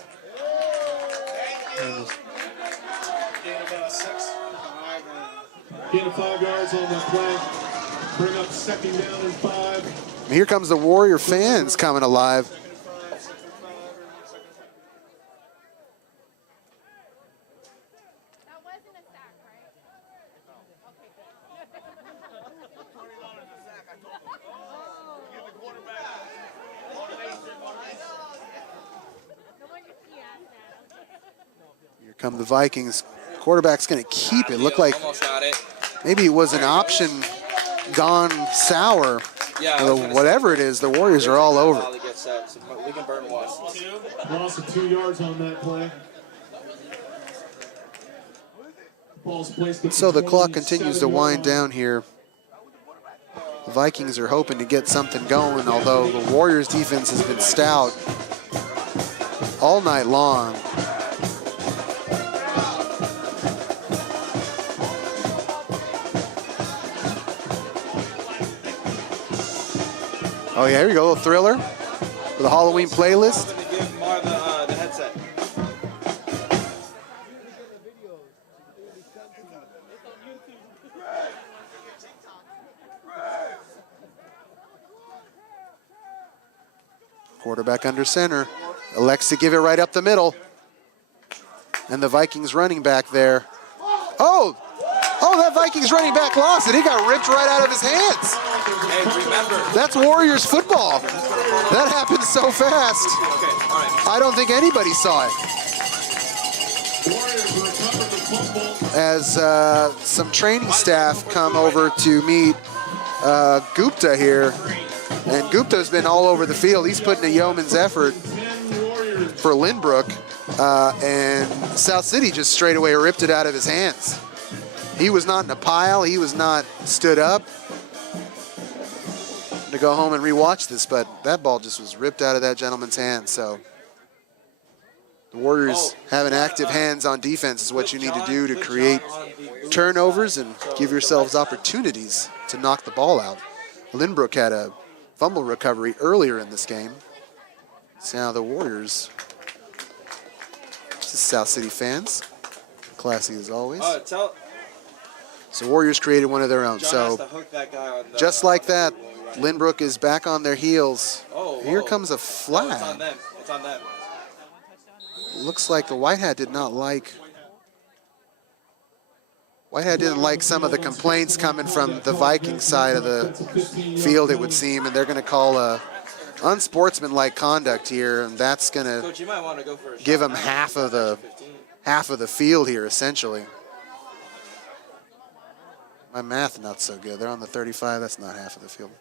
Gain of 5 yards on that play. Bring up 2nd down and 5. Here comes the Warrior fans coming alive. That wasn't a sack, right? Okay, Here come the Vikings. Quarterback's going to keep it. Looked like maybe it was an option gone sour. Whatever it is, the Warriors are all over. Loss of 2 yards on that play. Ball's placed at So the clock continues to wind down here. The Vikings are hoping to get something going, although the Warriors defense has been stout all night long. Oh yeah, here we go, a little Thriller for the Halloween playlist. The headset. Quarterback under center, elects to give it right up the middle. And the Vikings running back there. Oh, that Vikings running back lost it. He got ripped right out of his hands. Hey, remember. That's Warriors football. That happened so fast. Okay, all right. I don't think anybody saw it. As some training staff come over to meet Gupta here. And Gupta's been all over the field. He's putting a yeoman's effort for Lynbrook. And South City just straight away ripped it out of his hands. He was not in a pile. He was not stood up to go home and rewatch this, but that ball just was ripped out of that gentleman's hands. So the Warriors having active hands on defense is what you need to do to create turnovers and give yourselves opportunities to knock the ball out. Lynbrook had a fumble recovery earlier in this game. So now the Warriors, this is South City fans, classy as always. So Warriors created one of their own. So just like that, Lynbrook is back on their heels. Here comes a flag. It's on them. It's on them. Looks like the white hat did not like Whitehead didn't like some of the complaints coming from the Vikings side of the field, it would seem, and they're going to call a unsportsmanlike conduct here, and that's going to Coach, you might want to go for a give shot them now. half of the field here, essentially. My math not so good. They're on the 35. That's not half of the field.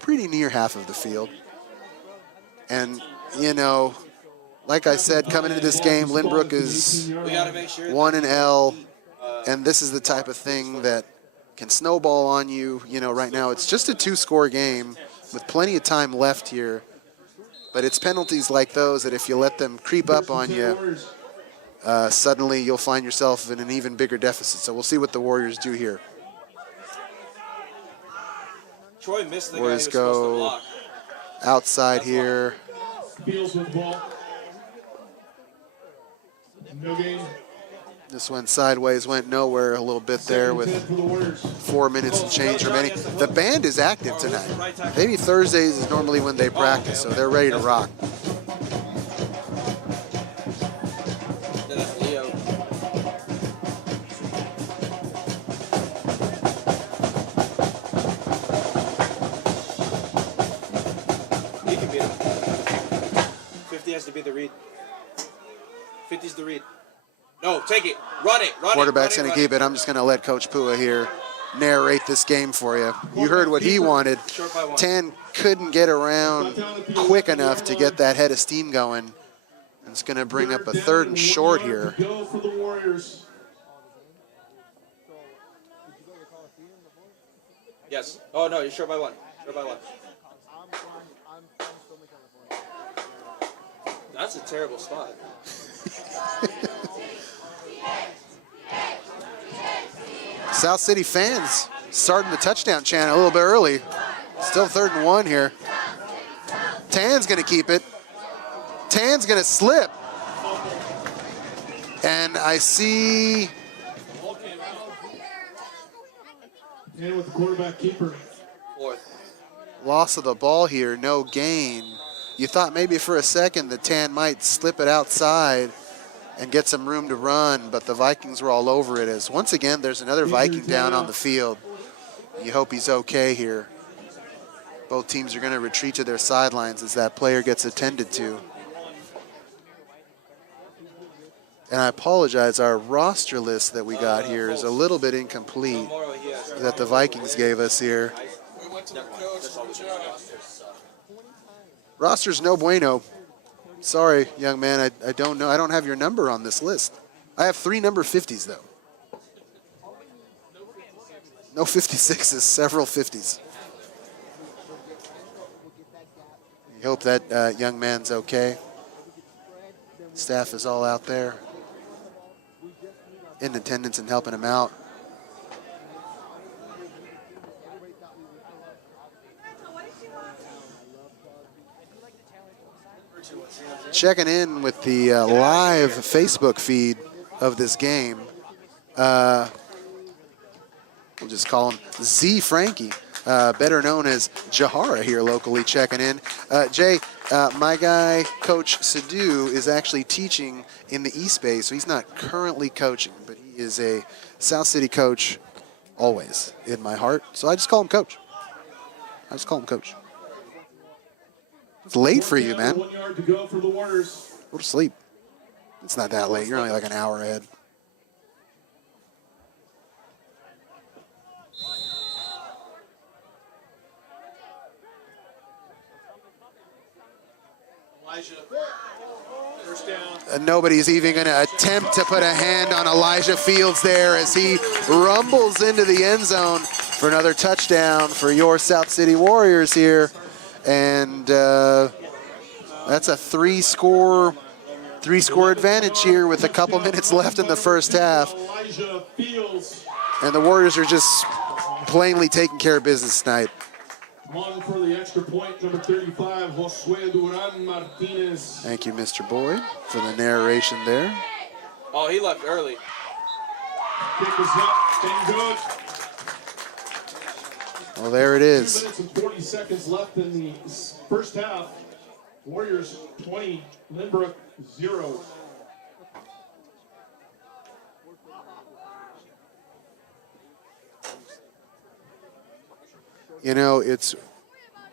Pretty near half of the field. And, you know, like I said, coming into this game, Lynbrook is We got to make sure. 1-L, and this is the type of thing that can snowball on you. You know, right now it's just a 2-score game with plenty of time left here. But it's penalties like those that if you let them creep up on you, suddenly you'll find yourself in an even bigger deficit. So we'll see what the Warriors do here. Troy missed the guy he Warriors was supposed to go block. outside here. Fields with the ball. No gain. This went sideways, went nowhere a little bit there with 4 minutes and change remaining. The band is active tonight. Maybe Thursdays is normally when they practice, so they're ready to rock. Then that's Leo. He can beat him. 50 has to be the read. 50's the read. No, take it. Run it. Run Quarterback's it. going to keep it. I'm just going to let Coach Pua here narrate this game for you. You heard what he wanted. Short by one. Tan couldn't get around quick enough to get that head of steam going. And it's going to bring up a 3rd and short here. Go for the Warriors. Yes. Oh, no, you're short by one. Short by one. That's a terrible spot. South City fans starting the touchdown chant a little bit early. Still 3rd and 1 here. Tan's going to keep it. Tan's going to slip. And I see And with the quarterback keeper. 4th. loss of the ball here, no gain. You thought maybe for a second that Tan might slip it outside and get some room to run, but the Vikings were all over it. As once again, there's another Viking down on the field. You hope he's okay here. Both teams are going to retreat to their sidelines as that player gets attended to. And I apologize, our roster list that we got here is a little bit incomplete that the Vikings gave us here. Roster's no bueno. Sorry, young man, I don't know. I don't have your number on this list. I have 3 number 50s, though. No 56s, several 50s. You hope that young man's okay. Staff is all out there in attendance and helping him out. Checking in with the live Facebook feed of this game. We'll just call him Z Frankie, better known as Jahara here locally, checking in. Jay, my guy, Coach Sadhu, is actually teaching in the East Bay, so he's not currently coaching, but he is a South City coach always in my heart. So I just call him Coach. It's late for you, man. 1 yard to go for the Warriors. Go to sleep. It's not that late. You're only like an hour ahead. Elijah. First down. And nobody's even going to attempt to put a hand on Elijah Fields there as he rumbles into the end zone for another touchdown for your South City Warriors here. And that's a three-score advantage here with a couple minutes left in the first half. Elijah Fields. And the Warriors are just plainly taking care of business tonight. On for the extra point, number 35, Josue Duran Martinez. Thank you, Mr. Boyd, for the narration there. Oh, he left early. Kick is up, and good. Well, there it 2 is. minutes and 40 seconds left in the first half. Warriors 20, Lynbrook 0. You know, it's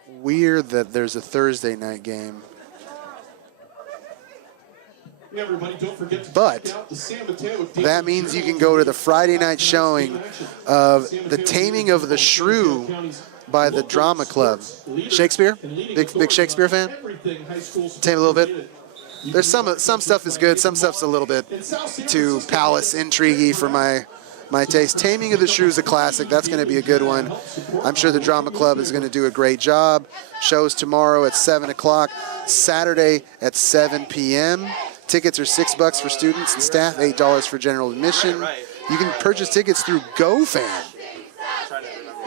weird that there's a Thursday night game. Everybody, don't forget to But check out the San Mateo Daily that means you Journal. can go to the Friday night showing of The Taming of the Shrew by the Drama Club. Shakespeare? Big Shakespeare fan? Tame a little bit. There's some stuff is good, some stuff's a little bit too palace intriguey for my taste. Taming of the Shrew is a classic. That's going to be a good one. I'm sure the Drama Club is going to do a great job. Shows tomorrow at 7 o'clock, Saturday at 7 p.m. Tickets are $6 for students and staff, $8 for general admission. You can purchase tickets through GoFan.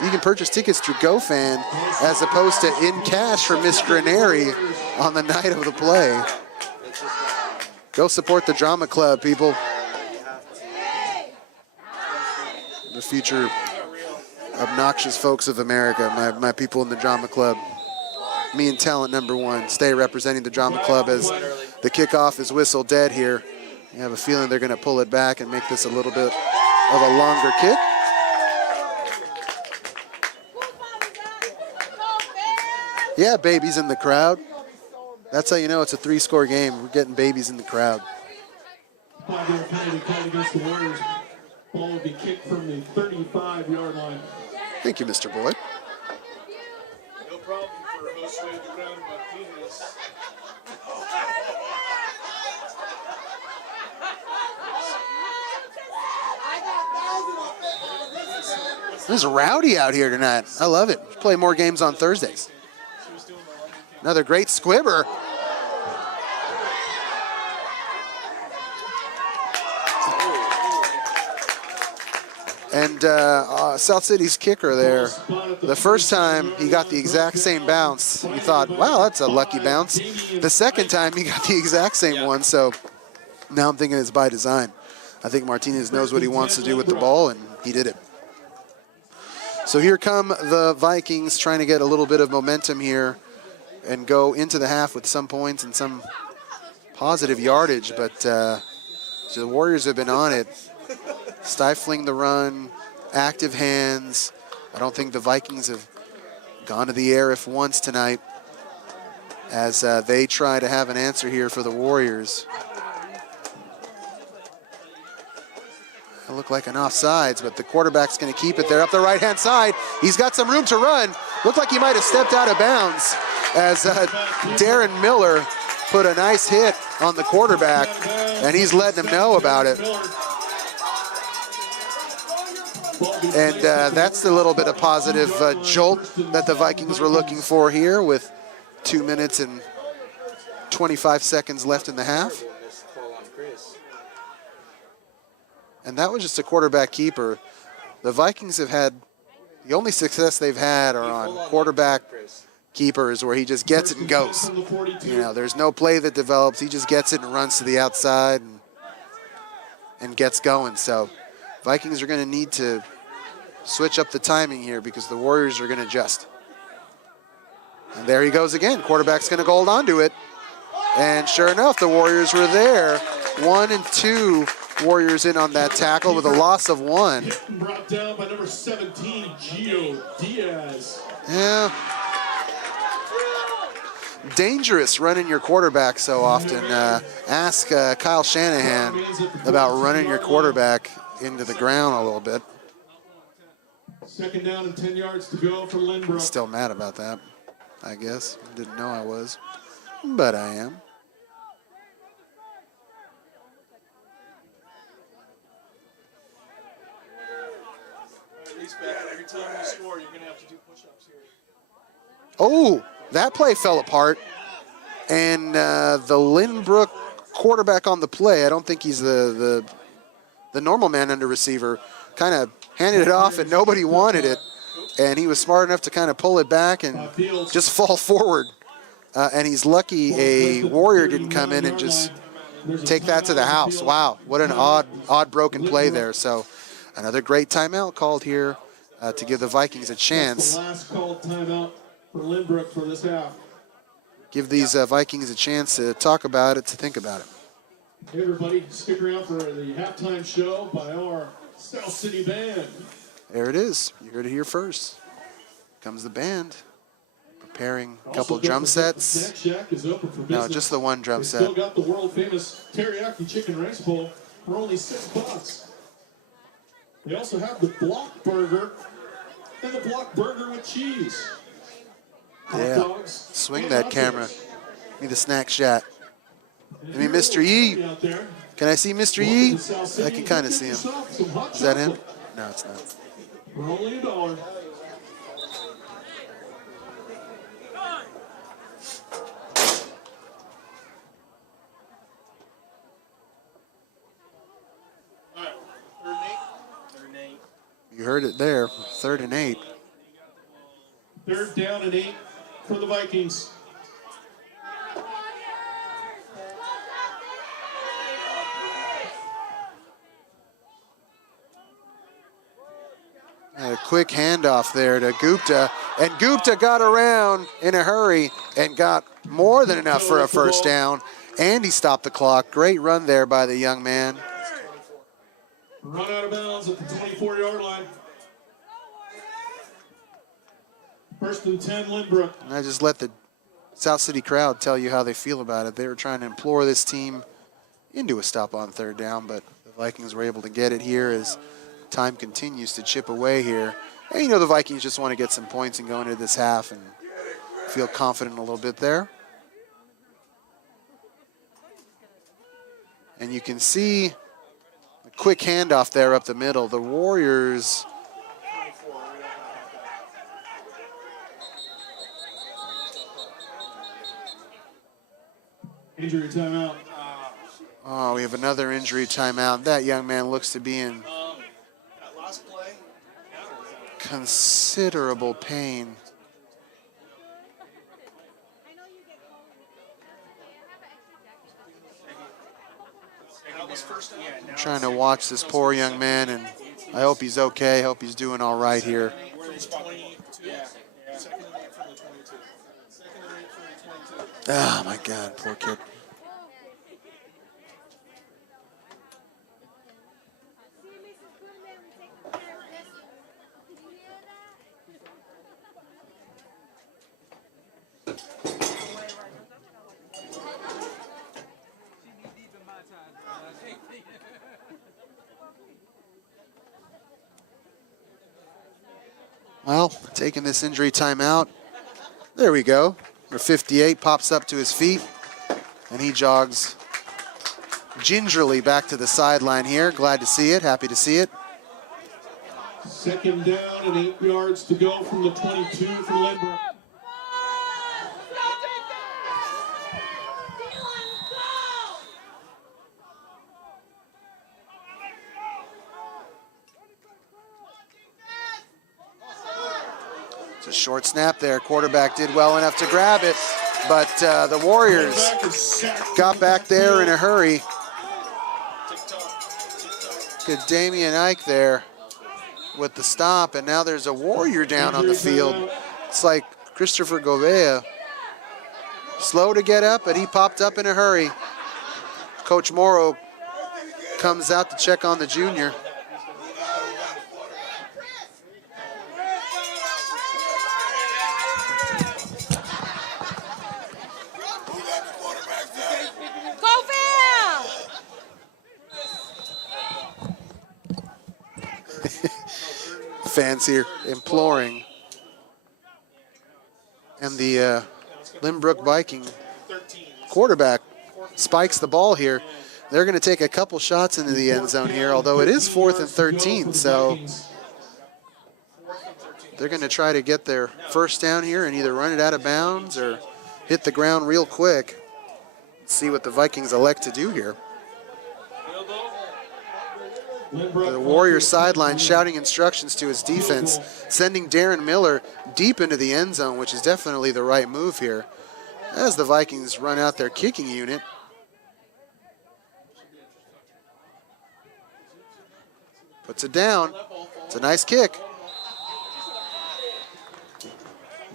You can purchase tickets through GoFan as opposed to in cash for Miss Granary on the night of the play. Go support the Drama Club, people. The future obnoxious folks of America, my people in the Drama Club. Me and talent number one, stay representing the Drama Club as the kickoff is whistled dead here. I have a feeling they're going to pull it back and make this a little bit of a longer kick. Yeah, babies in the crowd. That's how you know it's a 3-score game. We're getting babies in the crowd. Five-yard penalty called against the Warriors. Ball will be kicked from the 35-yard line. Thank you, Mr. Boyd. No problem for Josue Duran Martinez. This is rowdy out here tonight. I love it. Play more games on Thursdays. Another great squibber. And South City's kicker there, the first time he got the exact same bounce, you thought, wow, that's a lucky bounce. The second time he got the exact same one, so now I'm thinking it's by design. I think Martinez knows what he wants to do with the ball, and he did it. So here come the Vikings trying to get a little bit of momentum here and go into the half with some points and some positive yardage, but so the Warriors have been on it, stifling the run, active hands. I don't think the Vikings have gone to the air if once tonight as they try to have an answer here for the Warriors. It looked like an offsides, but the quarterback's going to keep it there up the right-hand side. He's got some room to run. Looked like he might have stepped out of bounds as Darren Miller put a nice hit on the quarterback, and he's letting him know about it. And that's the little bit of positive jolt that the Vikings were looking for here with 2 minutes and 25 seconds left in the half. And that was just a quarterback keeper. The Vikings have had, the only success they've had are on quarterback keepers where he just gets it and goes. You know, there's no play that develops. He just gets it and runs to the outside and gets going. So Vikings are going to need to switch up the timing here because the Warriors are going to adjust. And there he goes again. Quarterback's going to hold on to it. And sure enough, the Warriors were there. 1 and 2 Warriors in on that tackle with a loss of 1. Brought down by number 17, Gio Diaz. Yeah. Dangerous running your quarterback so often. Ask Kyle Shanahan about running your quarterback into the ground a little bit. Second down and 10 yards to go for Lynbrook. Still mad about that, I guess. Didn't know I was, but I am. Every time you score, you're going to have to do push-ups here. Oh, that play fell apart. And the Lynbrook quarterback on the play, I don't think he's the normal man under receiver, kind of handed it off and nobody wanted it. And he was smart enough to kind of pull it back and just fall forward. And he's lucky a Warrior didn't come in and just take that to the house. Wow, what an odd broken play there. So another great timeout called here to give the Vikings a chance. The last called timeout for Lynbrook for this half. Give these Vikings a chance to talk about it, to think about it. Hey everybody, stick around for the halftime show by our South City Band. There it is. You heard it here first. comes the band. Preparing a Also couple don't drum forget sets. The Snack Shack is open for No, business. just the one drum They set. still got the world famous teriyaki chicken rice bowl for only $6. They also have the block burger and the block burger with cheese. Hot Yeah. dogs Swing and that nachos. camera. Need the Snack Shack. And if I mean, you're a Mr. little Yee. hungry out there, Can I see Mr. welcome Yee? to South I City can and kind of get see him. yourself some hot Is that him? chocolate No, it's not. for only $1. All right, third and eight. Third and eight. You heard it there. 3rd and 8. Third down and 8 for the Vikings. A quick handoff there to Gupta, and Gupta got around in a hurry and got more than enough for a first down, and he stopped the clock. Great run there by the young man. Run out of bounds at the 24-yard line. First and 10, Lynbrook. And I just let the South City crowd tell you how they feel about it. They were trying to implore this team into a stop on 3rd down, but the Vikings were able to get it here as time continues to chip away here. And you know the Vikings just want to get some points and go into this half and feel confident a little bit there. And you can see a quick handoff there up the middle. The Warriors Injury timeout. we have another injury timeout. That young man looks to be in That last play. considerable pain. That was first down. Yeah, I'm trying to watch this poor young man, and I hope he's okay. I hope he's doing all right here. From the 22. Yeah. Second and 8 from the 22. Second and 8 from the 22. Oh, my God, poor kid. Well, taking this injury timeout. There we go. Number 58 pops up to his feet, and he jogs gingerly back to the sideline here. Glad to see it. Happy to see it. Second down and 8 yards to go from the 22 for Lynbrook. It's a short snap there. Quarterback did well enough to grab it, but the Warriors got back there in a hurry. Good Damian Ike there with the stop, and now there's a Warrior down on the field. It's like Christopher Govea. Slow to get up, but he popped up in a hurry. Coach Morrow comes out to check on the junior. Fans here imploring. And the Lynbrook Viking quarterback spikes the ball here. They're going to take a couple shots into the end zone here, although it is 4th and 13, so they're going to try to get their first down here and either run it out of bounds or hit the ground real quick. See what the Vikings elect to do here. The Warriors sideline shouting instructions to his defense, sending Darren Miller deep into the end zone, which is definitely the right move here. As the Vikings run out their kicking unit. Puts it down. It's a nice kick.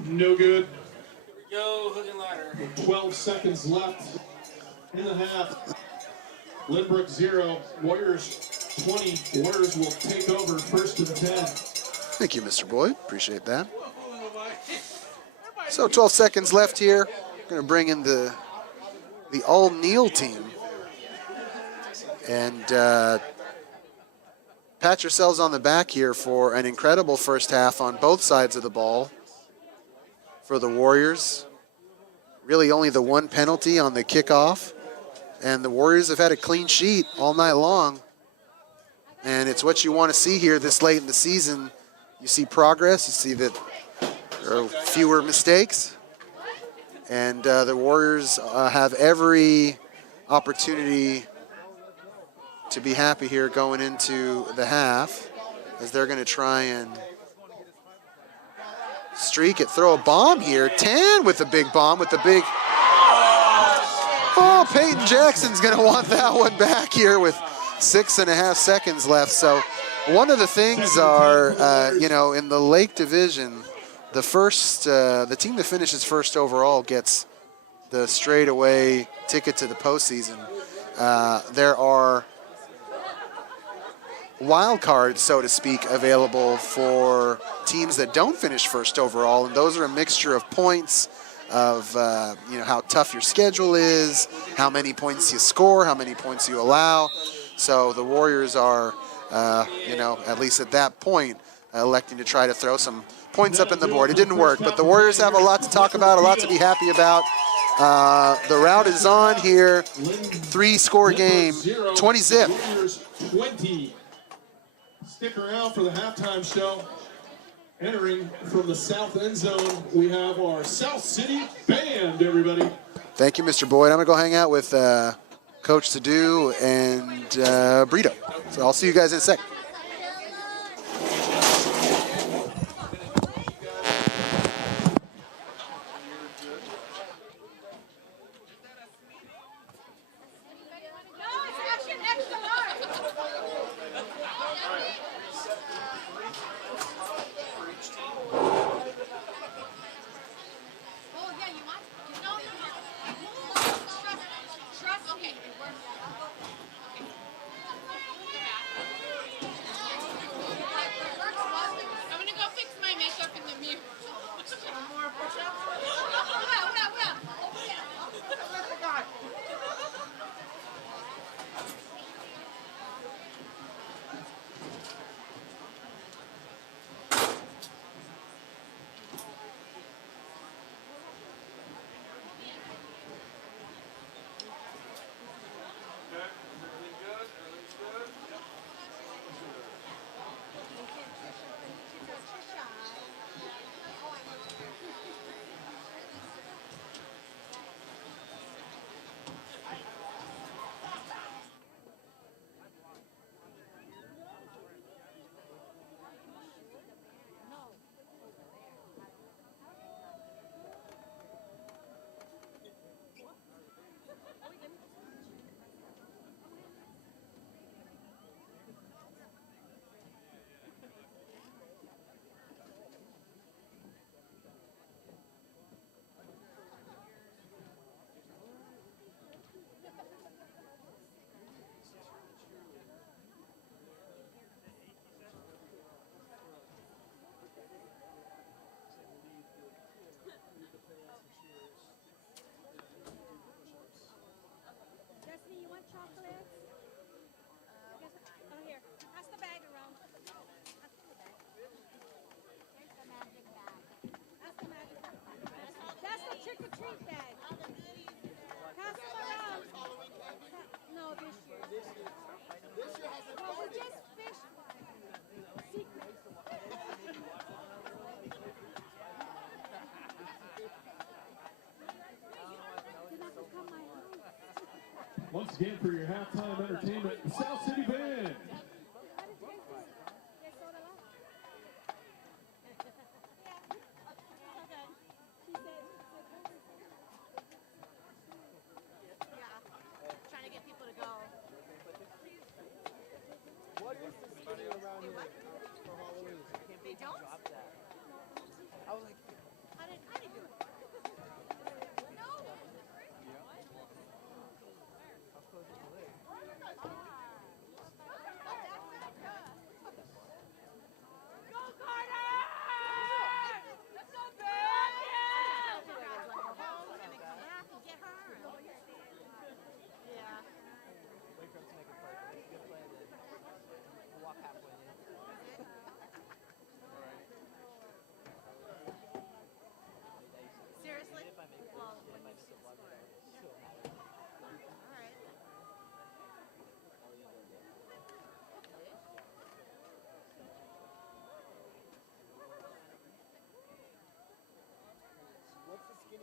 No good. Here we go, hook and ladder. 12 seconds left in the half. Lynbrook 0, Warriors 20. Warriors will take over 1st and 10. Thank you, Mr. Boyd. Appreciate that. So 12 seconds left here. Going to bring in the all-kneel team. And pat yourselves on the back here for an incredible first half on both sides of the ball for the Warriors. Really only the one penalty on the kickoff. And the Warriors have had a clean sheet all night long. And it's what you want to see here this late in the season. You see progress. You see that there are fewer mistakes. And the Warriors have every opportunity to be happy here going into the half, as they're going to try and streak it, throw a bomb here. Tan with the big bomb, with the big... Oh, Peyton Jackson's going to want that one back here with 6.5 seconds left. So one of the things are, in the Lake Division, the team that finishes first overall gets the straightaway ticket to the postseason. There are wild cards, so to speak, available for teams that don't finish first overall, and those are a mixture of points, of how tough your schedule is, how many points you score, how many points you allow. So the Warriors are, at least at that point, electing to try to throw some points up in the board. It didn't work, but the Warriors have a lot to talk about, a lot to be happy about. The route is on here. 3-score game, 20-zip. 20. Stick around for the halftime show. Entering from the south end zone, we have our South City Band, everybody. Thank you, Mr. Boyd. I'm going to go hang out with Coach Sadu and Brito. So I'll see you guys in a sec. Destiny, you want chocolates? Oh, here. Pass the bag around. Pass the bag. Here's the magic bag. That's the magic bag. That's the trick-or-treat bag. Pass them around. No, this year. Well, we just fished one. Secret. You're not gonna come my house. Once again, for your halftime entertainment, the South City Band. Trying to get people to go. What is the city around here for Halloween? They don't? I was like, How did you do it? No.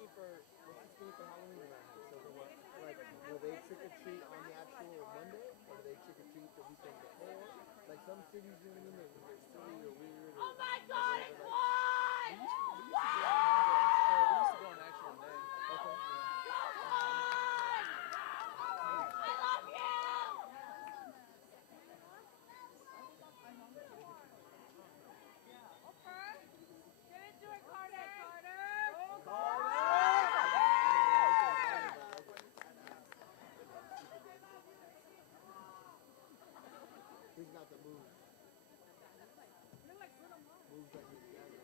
scheme for Halloween around here? So like, will they trick or treat on the actual Monday, or do they trick or treat the weekend before? Like some cities, you know what I mean? They're silly or weird. Or, Oh my God, it's whatever, won! We used to go on an actual day. Okay. I love you! Okay. Give it to it, Carter. He's got the moves. Moves like he's got.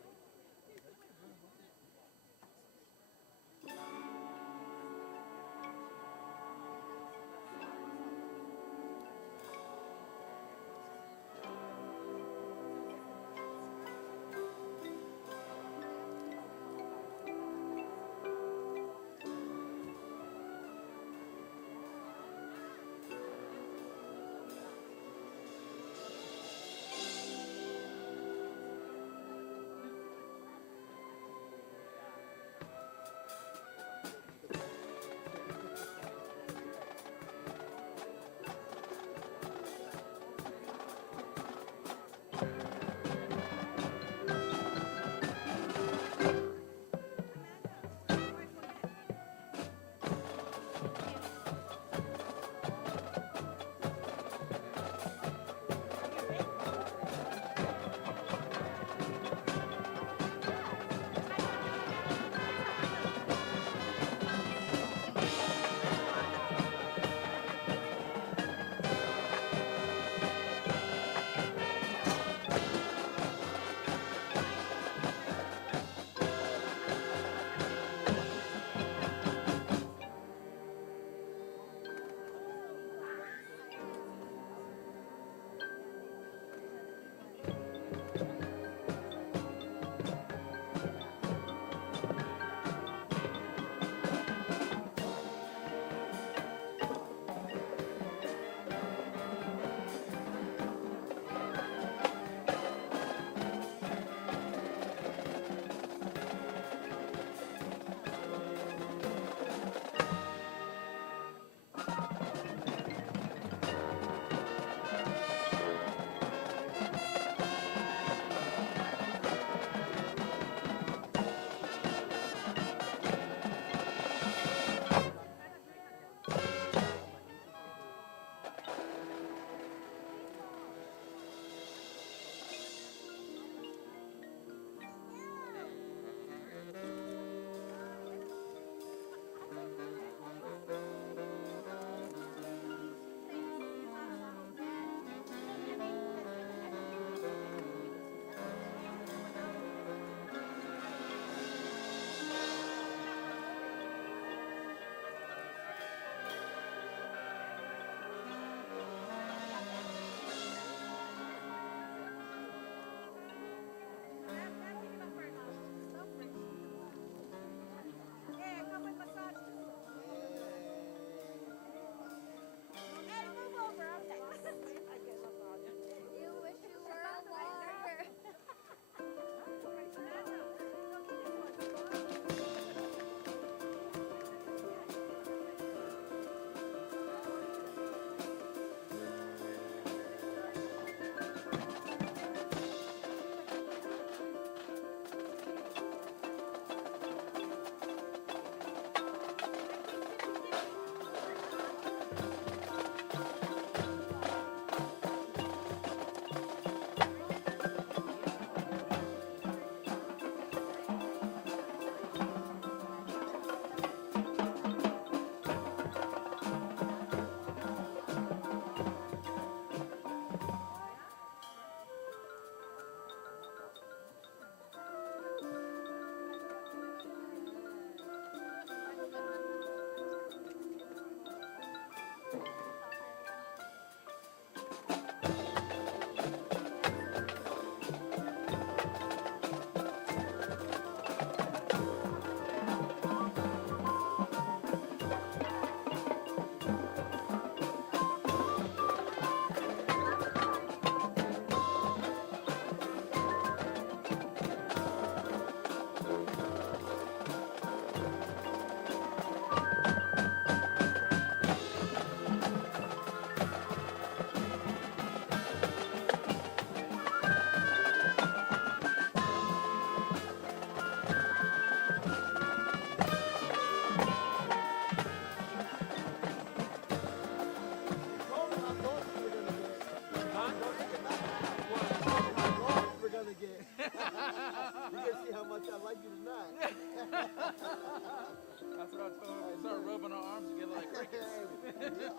That's what I told him. Start rubbing our arms together like crickets.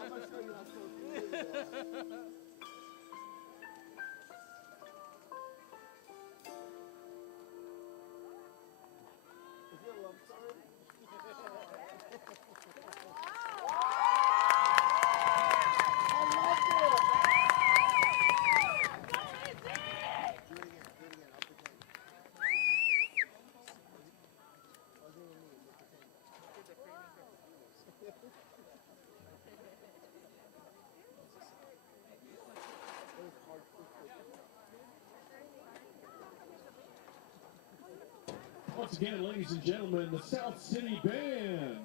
I'm gonna show you how close we is. Is it a love story? Once again, ladies and gentlemen, the South City Band.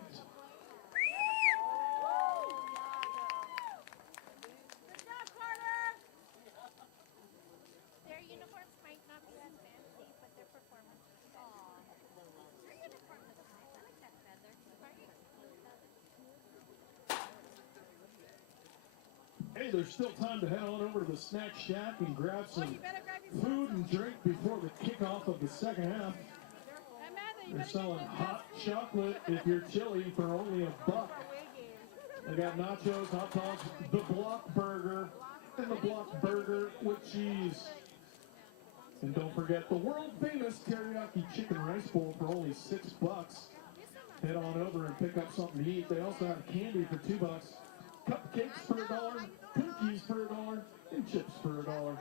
Good job, Carter! Their uniforms might not be as fancy, but their performance is good. Their uniform is nice. I like that feather. Hey, there's still time to head on over to the Snack Shack and grab Oh, some you better grab your food and drink before the kickoff of the second half. Amanda, you They're better selling get hot chocolate if you're chilly for only $1. They got nachos, hot dogs, the block burger, and the block burger with cheese. And don't forget the world famous teriyaki chicken rice bowl for only $6. Head on over and pick up something to eat. They also have candy for $2, cupcakes for $1, cookies for $1, and chips for $1.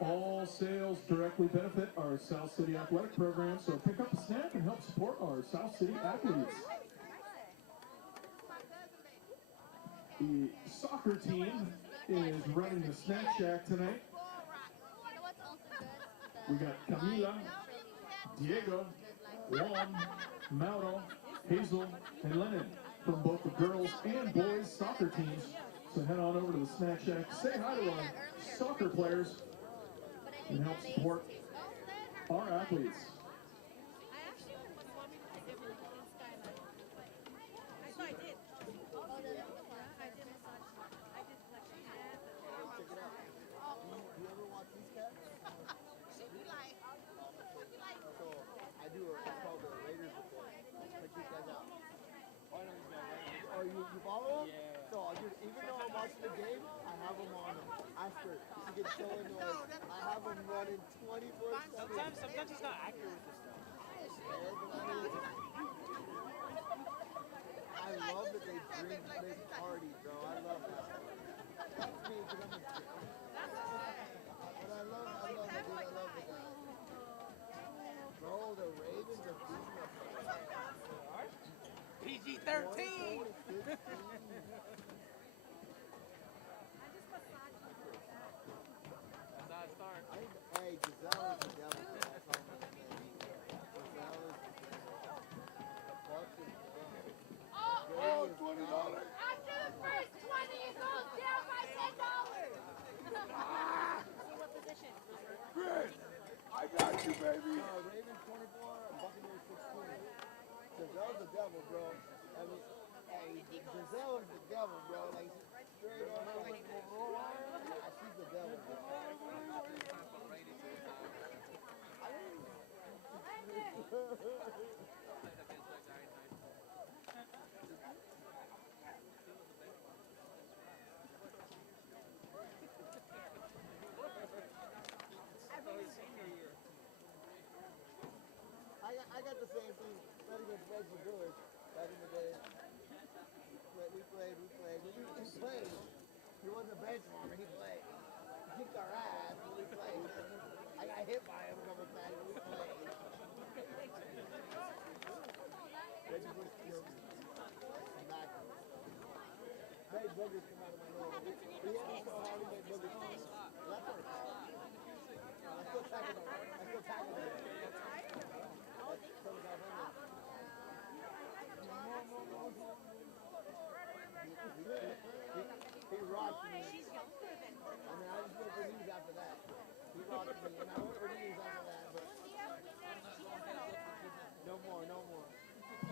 All sales directly benefit our South City athletic program, so pick up a snack and help support our South City athletes. The soccer team is running the Snack Shack tonight. We got Camila, Diego, Juan, Mauro, Hazel, and Lennon from both the girls and boys soccer teams. So head on over to the Snack Shack, say hi to our soccer players, and help support our athletes. I actually was swimming with the different in Skyline. I did. I did massage. I did like a half. Check it out. Do you ever watch these cats? So I do it's called the Raiders Report. Check these guys out. Oh, you follow them? Yeah. So, dude, even though I'm watching the game, I have them on after. She gets so annoyed. I have them running 24/7. Sometimes it's not accurate with this stuff. I love that they drink big parties, bro. I love that. That's me because I'm a kid. But I love it, dude. I love it. Bro, the Ravens are beating us. PG-13. That's how it starts. Hey, Giselle is the devil. That's all I'm gonna say. Giselle is the devil. The Bucks is the devil. Oh, $20. After the first 20, it goes down by $10. See what position? Chris, I got you, baby. Ravens 24, Buccaneers 16. Giselle's the devil, bro. I mean, hey, Giselle is the devil, bro. Like, straight up, like, she's the devil, bro. I got the same thing. Played against Reggie Bush back in the day. We played. He wasn't a bench warmer. He played. He kicked our ass, but we played. I got hit by him a couple of times, but we played. Reggie Bush killed me. Back. Made boogers come out of my nose. He hit me so hard he made boogers come out. That hurt. I still tackled him. He rocked me. I mean, I just went for knees after that. He rocked me, and I went for knees after that, but no more.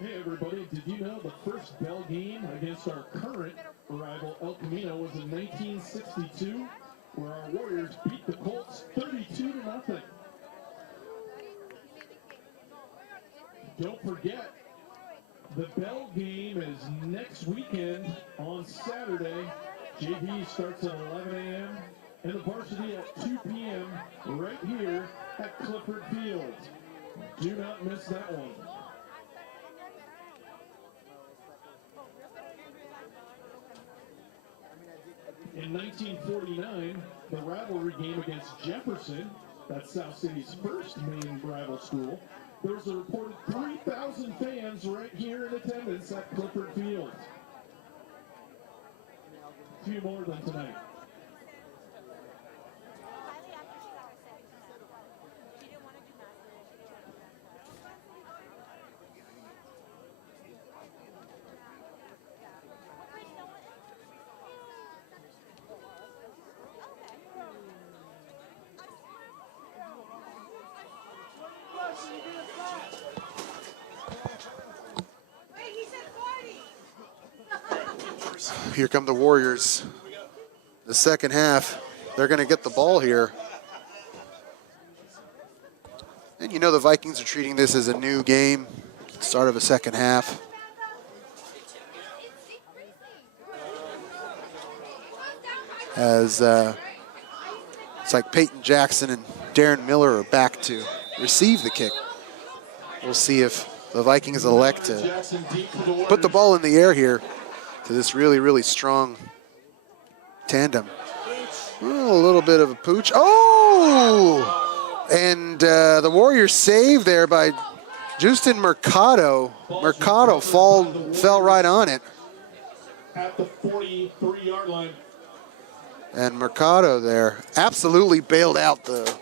Hey everybody, did you know the first Bell game against our current rival El Camino was in 1962, where our Warriors beat the Colts 32-0. Don't forget, The Bell game is next weekend on Saturday. JV starts at 11 a.m. and the varsity at 2 p.m. right here at Clifford Field. Do not miss that one. In 1949, the rivalry game against Jefferson, that's South City's first main rival school, there was a reported 3,000 fans right here in attendance at Clifford Field. A few more than tonight. Here come the Warriors. The second half, they're going to get the ball here. And you know the Vikings are treating this as a new game, start of a second half. As it's like Peyton Jackson and Darren Miller are back to receive the kick. We'll see if the Vikings elect to put the ball in the air here to this really, really strong tandem. Oh, a little bit of a pooch. Oh! And the Warriors saved there by Justin Mercado. Mercado fell right on it. At the 43-yard line. And Mercado there absolutely bailed out the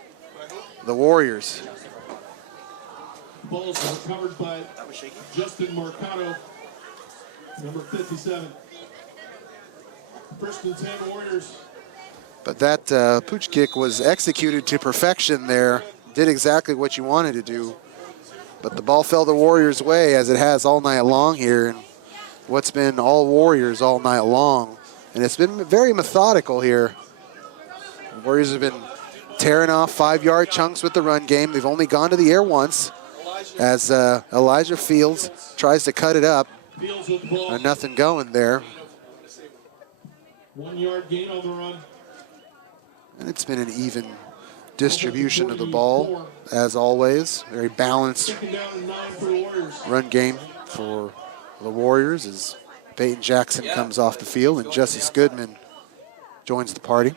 Warriors. Balls recovered by Justin Mercado, number 57. First and 10 Warriors. But that pooch kick was executed to perfection there. Did exactly what you wanted to do. But the ball fell the Warriors' way, as it has all night long here, and what's been all Warriors all night long. And it's been very methodical here. The Warriors have been tearing off 5-yard chunks with the run game. They've only gone to the air once, as Elijah Fields tries to cut it up. Nothing going there. 1-yard gain on the run. And it's been an even distribution of the ball, as always. Very balanced run game for the Warriors as Peyton Jackson comes off the field and Justice Goodman joins the party.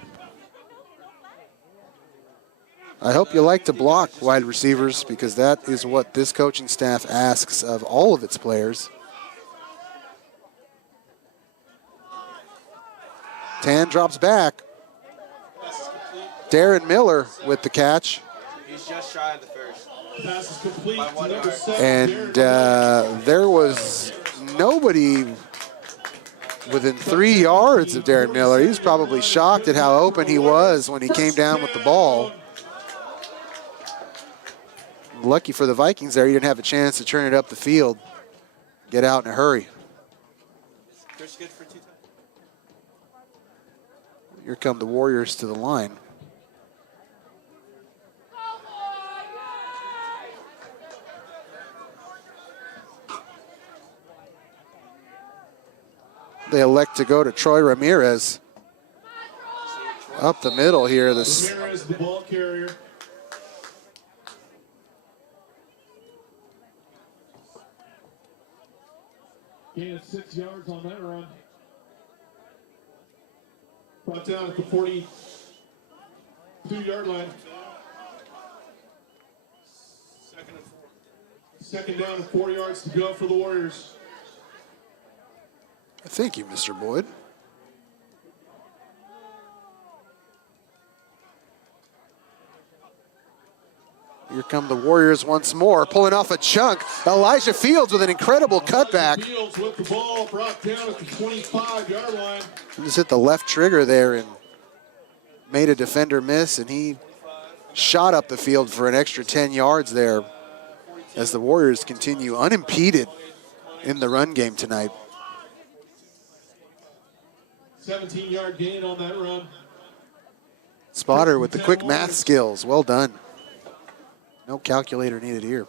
I hope you like to block wide receivers, because that is what this coaching staff asks of all of its players. Tan drops back. Darren Miller with the catch. He's just shy of the first. Pass is complete. By 1 yard. And there was nobody within 3 yards of Darren Miller. He was probably shocked at how open he was when he came down with the ball. Lucky for the Vikings there, he didn't have a chance to turn it up the field, get out in a hurry. Chris good for 2 touchdowns. Here come the Warriors to the line. They elect to go to Troy Ramirez. Up the middle here. Ramirez, the ball carrier. Gain of 6 yards on that run. Brought down at the 42-yard line. Second down and 4 yards to go for the Warriors. Thank you, Mr. Boyd. Here come the Warriors once more, pulling off a chunk. Elijah Fields with an incredible cutback. Fields with the ball brought down at the 25-yard line. Just hit the left trigger there and made a defender miss, and he shot up the field for an extra 10 yards there as the Warriors continue unimpeded in the run game tonight. 17-yard gain on that run. Spotter with the quick math skills. Well done. No calculator needed here.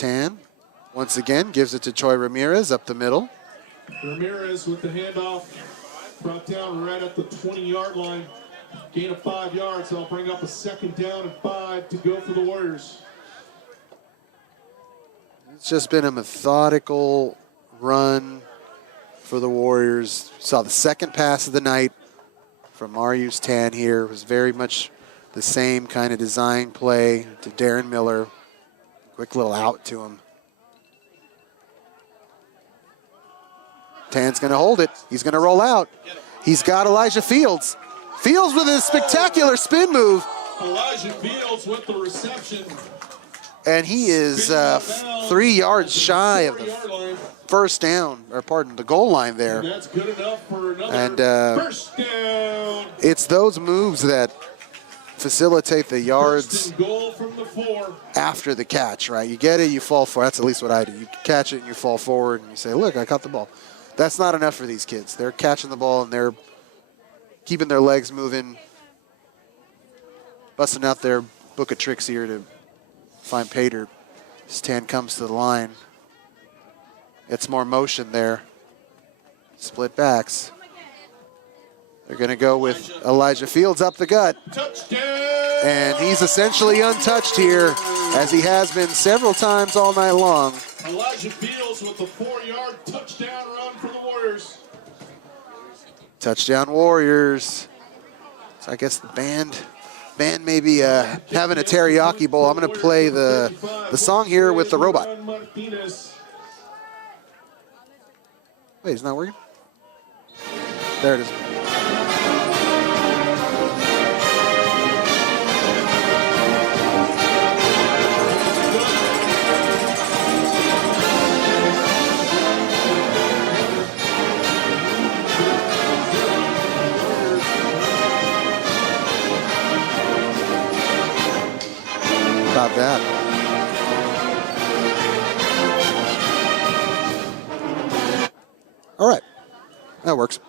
Tan. Once again, gives it to Troy Ramirez up the middle. Ramirez with the handoff. Brought down right at the 20-yard line. Gain of 5 yards. They'll bring up a 2nd down and 5 to go for the Warriors. It's just been a methodical run for the Warriors. Saw the second pass of the night from Marius Tan here. It was very much the same kind of design play to Darren Miller. Quick little out to him. Tan's going to hold it. He's going to roll out. He's got Elijah Fields. Fields with his spectacular spin move. Elijah Fields with the reception. And he is 3 yards shy of the 4-yard line. first down, or pardon, the goal line there. And that's good enough for another And first down. it's those moves that facilitate the yards First and goal from the 4. after the catch, right? You get it, you fall forward. That's at least what I do. You catch it and you fall forward and you say, look, I caught the ball. That's not enough for these kids. They're catching the ball and they're keeping their legs moving, busting out their book of tricks here to find Pater. Stan comes to the line. It's more motion there. Split backs. They're going to go with Elijah Fields up the gut. Touchdown. And he's essentially untouched here, as he has been several times all night long. Elijah Fields with the 4-yard touchdown run for the Warriors. Touchdown Warriors. So I guess the band may be having a teriyaki bowl. I'm going to play the song here with the robot. Wait, it's not working? There it is. About that. All right, that works.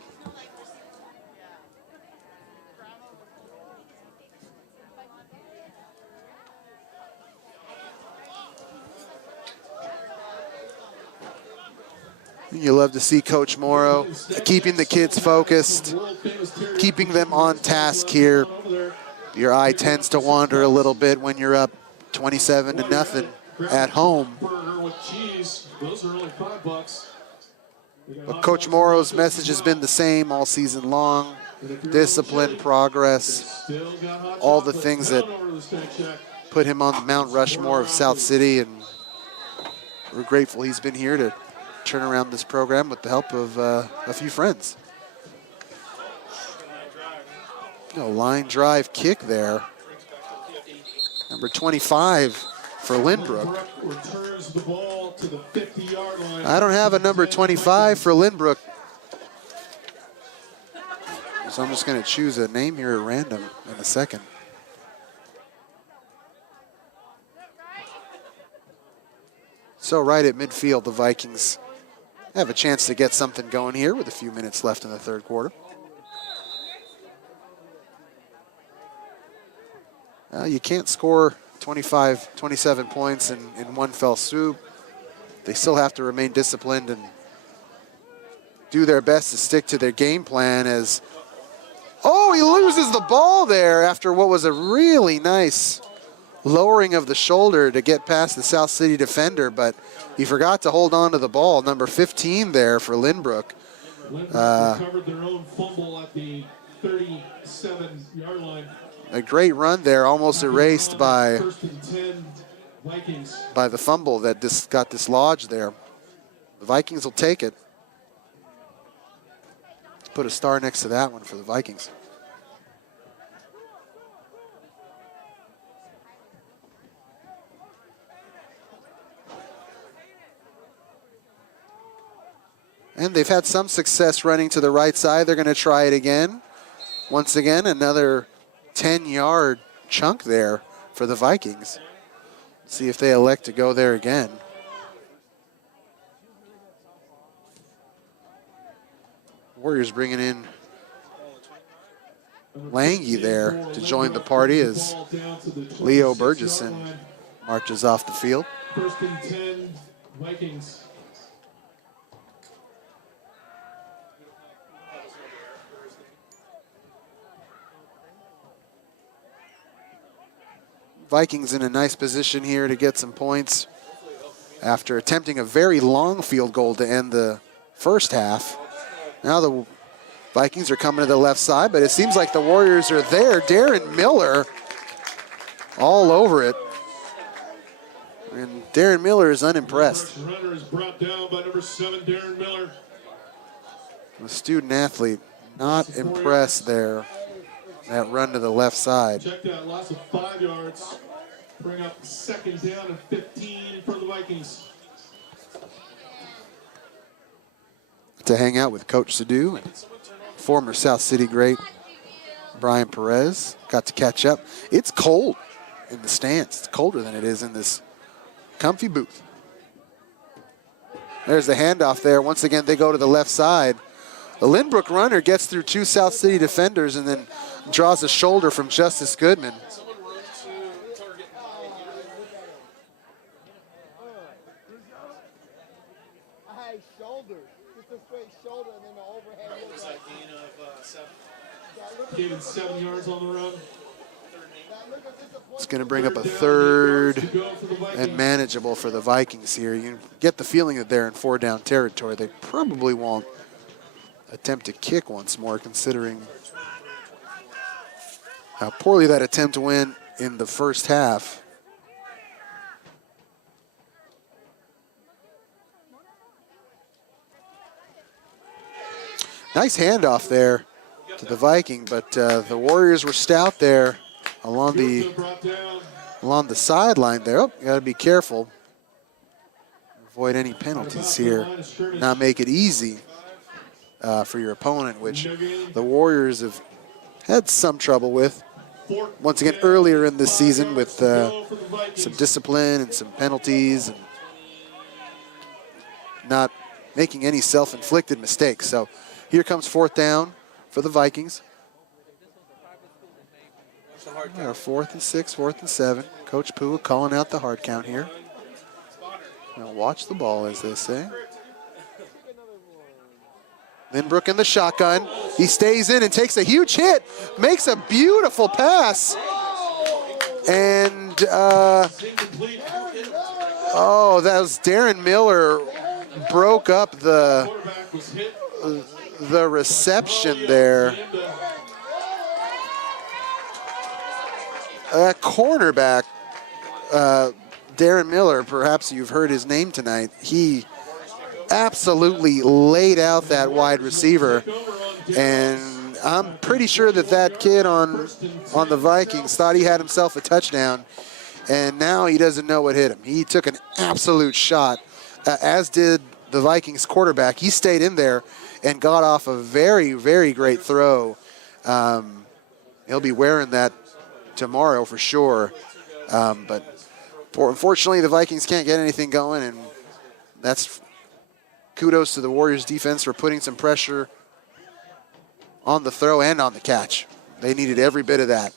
You love to see Coach Morrow keeping the kids focused, keeping them on task here. Your eye tends to wander a little bit when you're up 27-0 at home. But Coach Morrow's message has been the same all season long. Discipline, progress, all the things that put him on the Mount Rushmore of South City, and we're grateful he's been here to turn around this program with the help of a few friends. Line drive kick there. Number 25 for Lynbrook. Returns the ball to the 50-yard line. I don't have a number 25 for Lynbrook, so I'm just going to choose a name here at random in a second. So right at midfield, the Vikings have a chance to get something going here with a few minutes left in the third quarter. You can't score 25, 27 points in one fell swoop. They still have to remain disciplined and do their best to stick to their game plan as, oh, he loses the ball there after what was a really nice lowering of the shoulder to get past the South City defender, but he forgot to hold on to the ball. Number 15 there for Lynbrook. Recovered their own fumble at the 37-yard line. A great run there, almost erased by First and 10, Vikings. by the fumble that got dislodged there. The Vikings will take it. Put a star next to that one for the Vikings. And they've had some success running to the right side. They're going to try it again. Once again, another 10-yard chunk there for the Vikings. See if they elect to go there again. Warriors bringing in Lange there to join the party as Leo Burgesson marches off the field. First and 10, Vikings. Vikings in a nice position here to get some points after attempting a very long field goal to end the first half. Now the Vikings are coming to the left side, but it seems like the Warriors are there. Darren Miller all over it. And Darren Miller is unimpressed. Runner is brought down by number 7, Darren Miller. The student athlete not impressed there. That run to the left side. Check that, loss of 5 yards. Bring up second down and 15 for the Vikings. To hang out with Coach Sadu and former South City great Brian Perez. Got to catch up. It's cold in the stands. It's colder than it is in this comfy booth. There's the handoff there. Once again, they go to the left side. The Lynbrook runner gets through 2 South City defenders and then draws a shoulder from Justice Goodman. I had shoulder, just a straight shoulder, and then the overhead. Was that gain of 7? Gave it 7 yards on the run. It's going to bring up a third and manageable for the Vikings here. You get the feeling that they're in 4-down territory. They probably won't attempt to kick once more, considering how poorly that attempt went in the first half. Nice handoff there to the Viking, but the Warriors were stout there along the sideline there. Oh, you got to be careful. Avoid any penalties here. Not make it easy for your opponent, which the Warriors have had some trouble with. Once again, earlier in this season with some discipline and some penalties and not making any self-inflicted mistakes. So here comes 4th down for the Vikings. 4th and 6, 4th and 7. Coach Pua calling out the hard count here. Now watch the ball, as they say. Lynbrook in the shotgun. He stays in and takes a huge hit. Makes a beautiful pass. And, oh, that was Darren Miller broke up the reception there. Cornerback, Darren Miller, perhaps you've heard his name tonight. He absolutely laid out that wide receiver, and I'm pretty sure that that kid on the Vikings thought he had himself a touchdown, and now he doesn't know what hit him. He took an absolute shot, as did the Vikings quarterback. He stayed in there and got off a very, very great throw. He'll be wearing that tomorrow for sure, but unfortunately the Vikings can't get anything going, and that's kudos to the Warriors defense for putting some pressure on the throw and on the catch. They needed every bit of that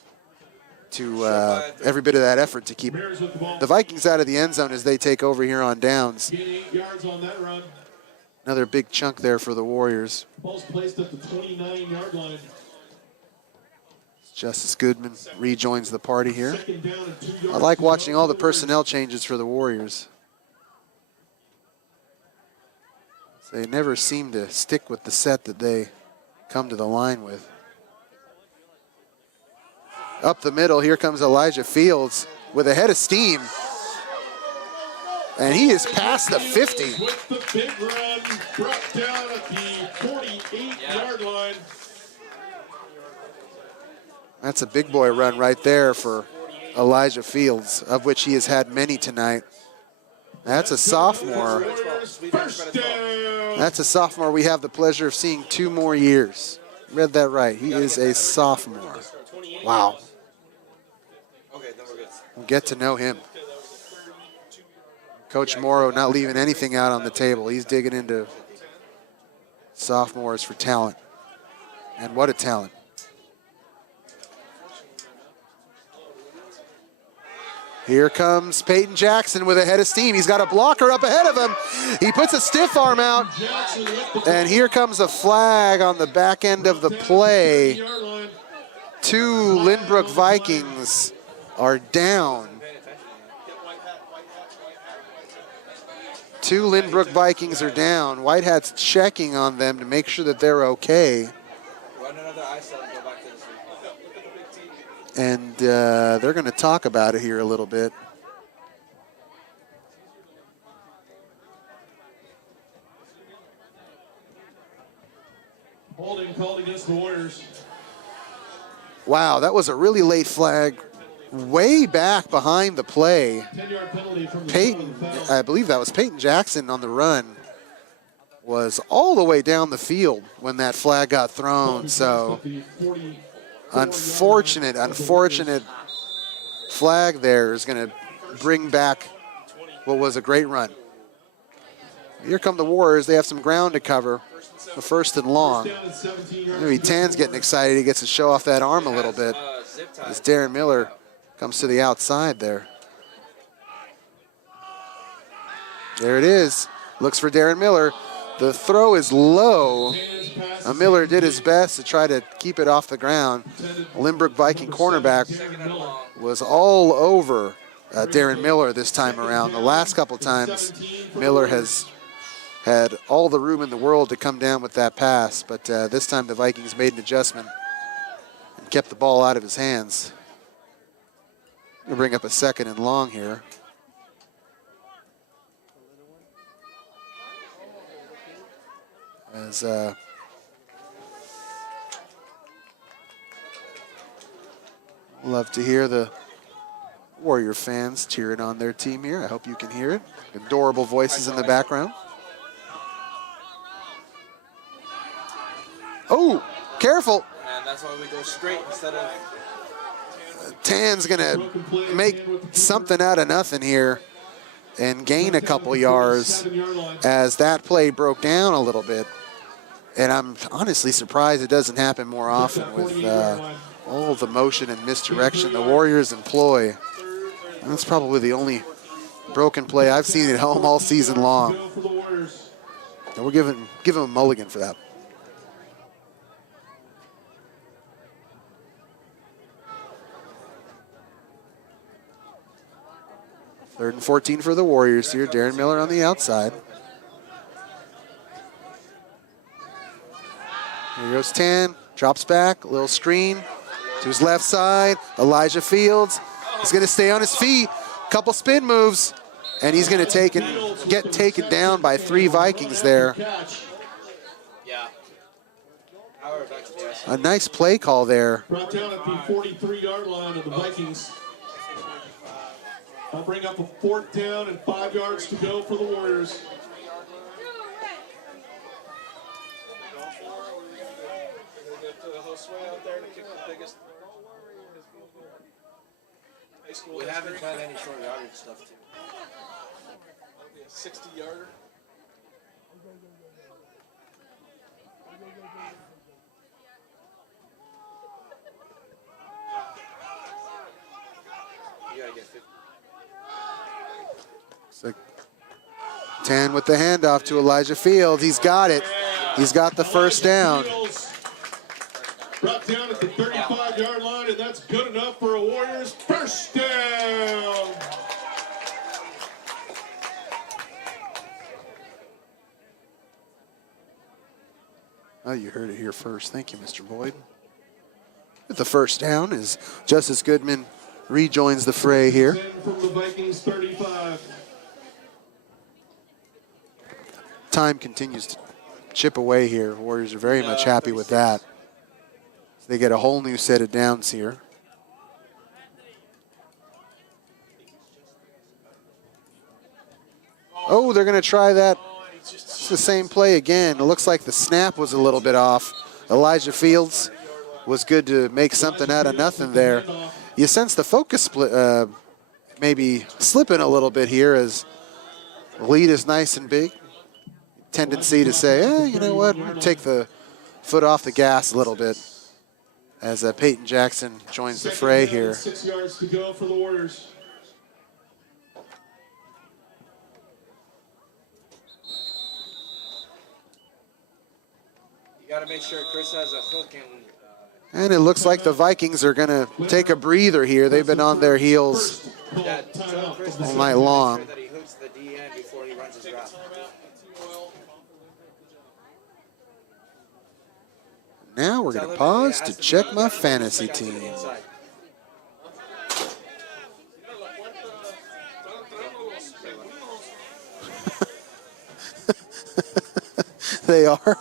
effort to keep the Vikings out of the end zone as they take over here on downs. 8 yards on that run. Another big chunk there for the Warriors. Ball's placed at the 29-yard line. Justice Goodman rejoins the party here. Second down and 2 yards. I like watching all the personnel changes for the Warriors. They never seem to stick with the set that they come to the line with. Up the middle, here comes Elijah Fields with a head of steam. And he is past the 50. With the big run, brought down at the 48-yard line. That's a big boy run right there for Elijah Fields, of which he has had many tonight. That's a sophomore. First down. That's a sophomore we have the pleasure of seeing 2 more years. Read that right. He is a sophomore. Wow. We'll get to know him. Coach Morrow not leaving anything out on the table. He's digging into sophomores for talent. And what a talent. Here comes Peyton Jackson with a head of steam. He's got a blocker up ahead of him. He puts a stiff arm out, and here comes a flag on the back end of the play. 2 Lynbrook Vikings are down. 2 Lynbrook Vikings are down. White Hat's checking on them to make sure that they're okay. Run another ice out and go back to this week. And they're going to talk about it here a little bit. Holding called against the Warriors. Wow, that was a really late flag, way back behind the play. 10-yard penalty from the Peyton, foul. I believe that was Peyton Jackson on the run, was all the way down the field when that flag got thrown. So unfortunate flag there is going to bring back what was a great run. Here come the Warriors. They have some ground to cover. The first and long. Maybe Tan's getting excited. He gets to show off that arm a little bit as Darren Miller comes to the outside there. There it is. Looks for Darren Miller. The throw is low. Miller did his best to try to keep it off the ground. Lynbrook Viking cornerback was all over Darren Miller this time around. The last couple times, Miller has had all the room in the world to come down with that pass, but this time the Vikings made an adjustment and kept the ball out of his hands. We'll bring up a second and long here. As love to hear the Warrior fans cheering on their team here. I hope you can hear it. Adorable voices in the background. Oh, careful. And that's why we go straight instead of... Tan's gonna make something out of nothing here and gain a couple yards as that play broke down a little bit. And I'm honestly surprised it doesn't happen more often with all the motion and misdirection the Warriors employ. And that's probably the only broken play I've seen at home all season long. And we're giving him a mulligan for that. Third and 14 for the Warriors here. Darren Miller on the outside. Here goes Tan, drops back, a little screen to his left side. Elijah Fields, he's gonna stay on his feet. Couple spin moves, and he's gonna get taken down by 3 Vikings there. Yeah. A nice play call there. Brought down at the 43-yard line of the Vikings. I'll bring up a 4th down and 5 yards to go for the Warriors. We haven't tried any short yardage stuff too. 60-yarder. You gotta get 50. Looks like Tan with the handoff to Elijah Fields. He's got it. He's got the first down. Brought down at the 35-yard line, and that's good enough for a Warriors first down. Oh, you heard it here first. Thank you, Mr. Boyd. With the first down as Justice Goodman rejoins the fray here. 10 from the Vikings 35. Time continues to chip away here. Warriors are very much happy with that. They get a whole new set of downs here. Oh, they're going to try that. It's the same play again. It looks like the snap was a little bit off. Elijah Fields was good to make something out of nothing there. You sense the focus split, maybe slipping a little bit here as the lead is nice and big. Tendency to say, you know what, we'll take the foot off the gas a little bit as Peyton Jackson joins the fray here. 6 yards to go for the Warriors. Gotta make sure Chris has a hook and. And it looks like the Vikings are going to take a breather here. They've been on their heels all night long. That he hooks the DN before he runs his route. Now we're going to pause to check my fantasy team. They are?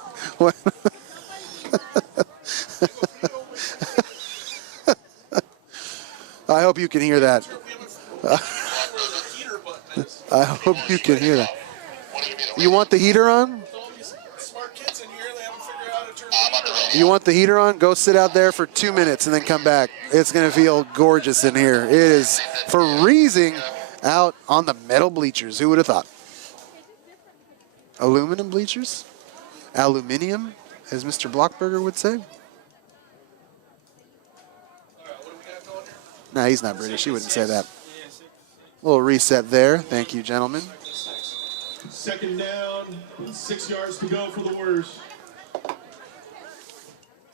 I hope you can hear that. I hope you can hear that. You want the heater on? You want the heater on? Go sit out there for 2 minutes and then come back. It's going to feel gorgeous in here. It is freezing out on the metal bleachers. Who would have thought? Aluminum bleachers? Aluminium, as Mr. Blockberger would say. No, he's not British. He wouldn't say that. A little reset there. Thank you, gentlemen. 2nd down, 6 yards to go for the Warriors.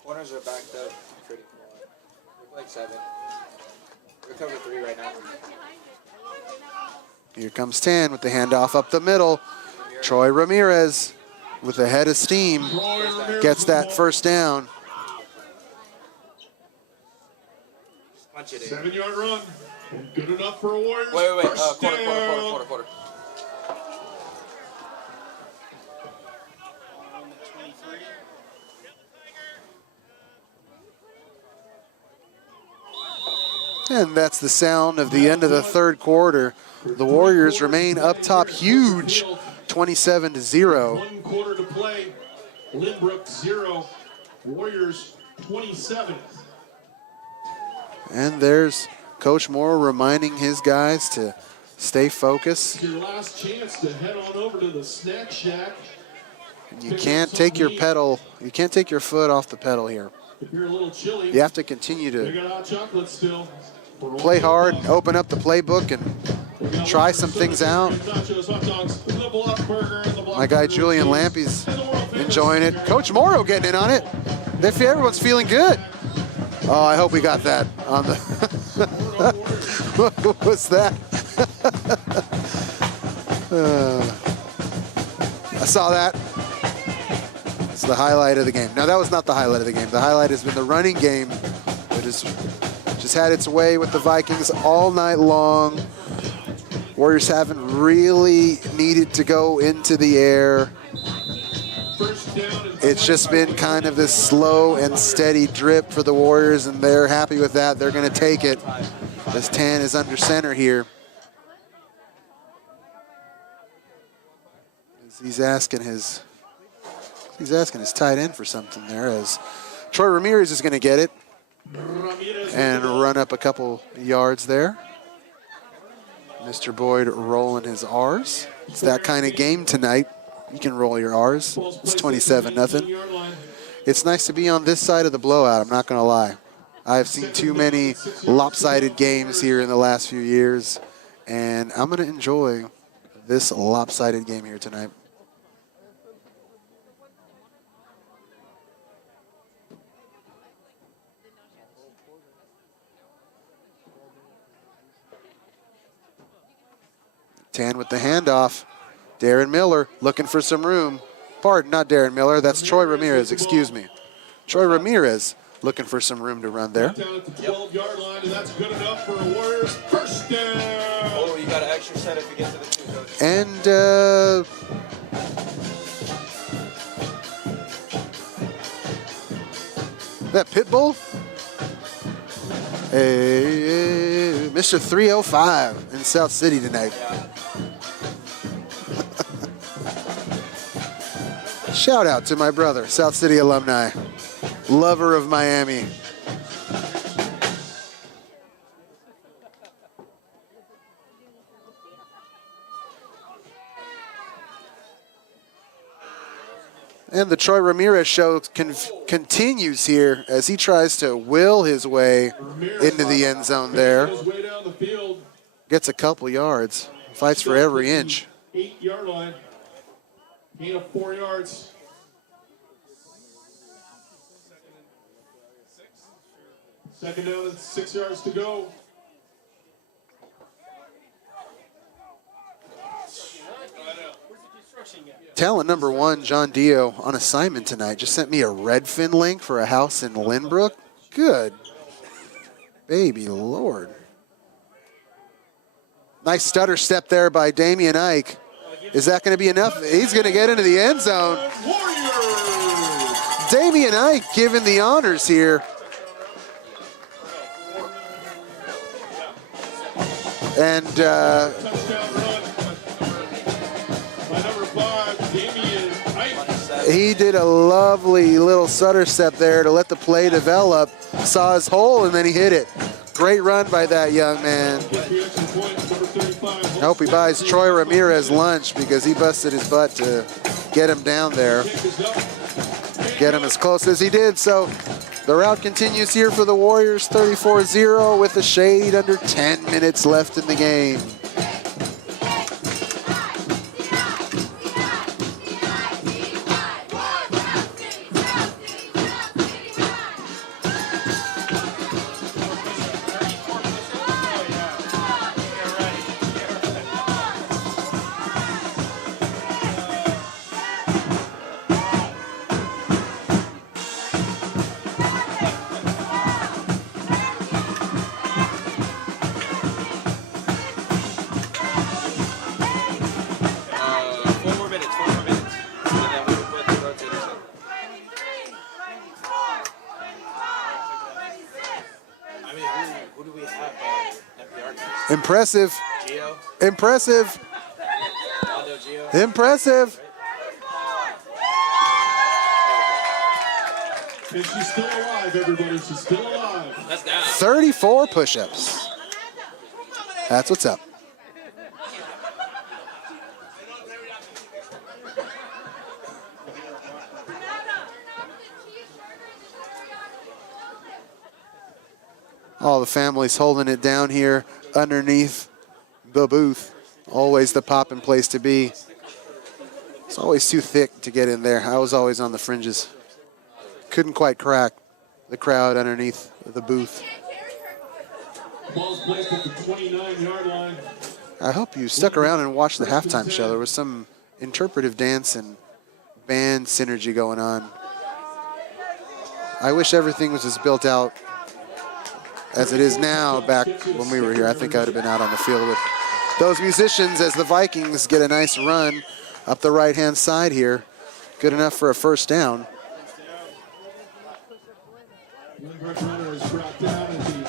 Corners are backed up pretty far. Like 7. We're cover 3 right now. Here comes 10 with the handoff up the middle. Troy Ramirez with a head of steam gets that first down. 7-yard run. Good enough for a Warriors. Wait. First down. Quarter. And that's the sound of the end of the 3rd quarter. The Warriors remain up top huge, 27-0. 1 quarter to play. Lynbrook 0. Warriors 27. And there's Coach Moore reminding his guys to stay focused. Your last chance to head on over to the snack shack. And you can't take your foot off the pedal here. If you're a little chilly, You have to continue they to got hot chocolate still. play hard and open up the playbook and try some things out. My guy Julian Lampy's enjoying it. Coach Morrow getting in on it. Everyone's feeling good. Oh, I hope we got that on the. What was that? I saw that. It's the highlight of the game. No, that was not the highlight of the game. The highlight has been the running game that has just had its way with the Vikings all night long. Warriors haven't really needed to go into the air. It's just been kind of this slow and steady drip for the Warriors, and they're happy with that. They're going to take it as Tan is under center here. He's asking his tight end for something there, as Troy Ramirez is going to get it and run up a couple yards there. Mr. Boyd rolling his R's. It's that kind of game tonight. You can roll your R's. It's 27-0. It's nice to be on this side of the blowout, I'm not going to lie. I've seen too many lopsided games here in the last few years, and I'm going to enjoy this lopsided game here tonight. Tan with the handoff. Darren Miller looking for some room. Pardon, not Darren Miller. That's Troy Ramirez, excuse me. Troy Ramirez looking for some room to run there. Down at the 12-yard line, and that's good enough for a Warriors first down. Oh, you got an extra set if you get to the 2, coach. And that Pitbull? Hey, Mr. 305 in South City tonight. Yeah. Shout out to my brother, South City alumni, lover of Miami. And the Troy Ramirez show continues here as he tries to will his way into the end zone there. Way down the field, Gets a couple yards, fights for every inch. 8-yard line. Gain of 4 yards. Second down and 6 yards to go. Talent number one, John Dio, on assignment tonight, just sent me a Redfin link for a house in Lynbrook. Good baby Lord. Nice stutter step there by Damian Ike. Is that going to be enough? He's going to get into the end zone. Warriors! Damian Ike given the honors here. And Touchdown run by number 5, Damian Ike. he did a lovely little stutter step there to let the play develop. Saw his hole and then he hit it. Great run by that young man. Gets the extra point, number 35. I hope he buys Troy Ramirez lunch because he busted his butt to get him down there, Kick is up. get him as close as he did. So the route continues here for the Warriors, 34-0 with a shade under 10 minutes left in the game. Four more minutes. And then we will put the rotators up. I mean, who do we have FBR guys? Impressive, Gio? impressive, Aldo Gio? impressive. And she's still alive, everybody. She's still alive. That's down. 34 push-ups. That's what's up. All the families holding it down here underneath the booth. Always the poppin' place to be. It's always too thick to get in there. I was always on the fringes. Couldn't quite crack the crowd underneath the booth. Ball's placed at the 29-yard line. I hope you stuck around and watched the halftime show. There was some interpretive dance and band synergy going on. I wish everything was as built out as it is now back when we were here. I think I would have been out on the field with those musicians as the Vikings get a nice run up the right-hand side here. Good enough for a first down. Lynbrook runner is brought down as he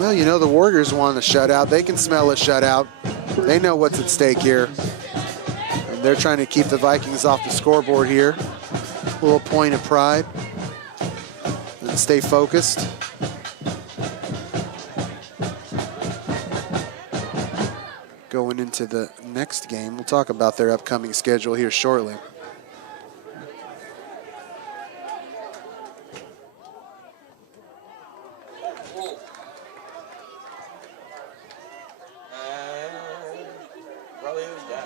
Well, you know, the Warriors want a shutout. They can smell a shutout. They know what's at stake here. And they're trying to keep the Vikings off the scoreboard here. A little point of pride. And stay focused. Going into the next game, we'll talk about their upcoming schedule here shortly. Probably who's down.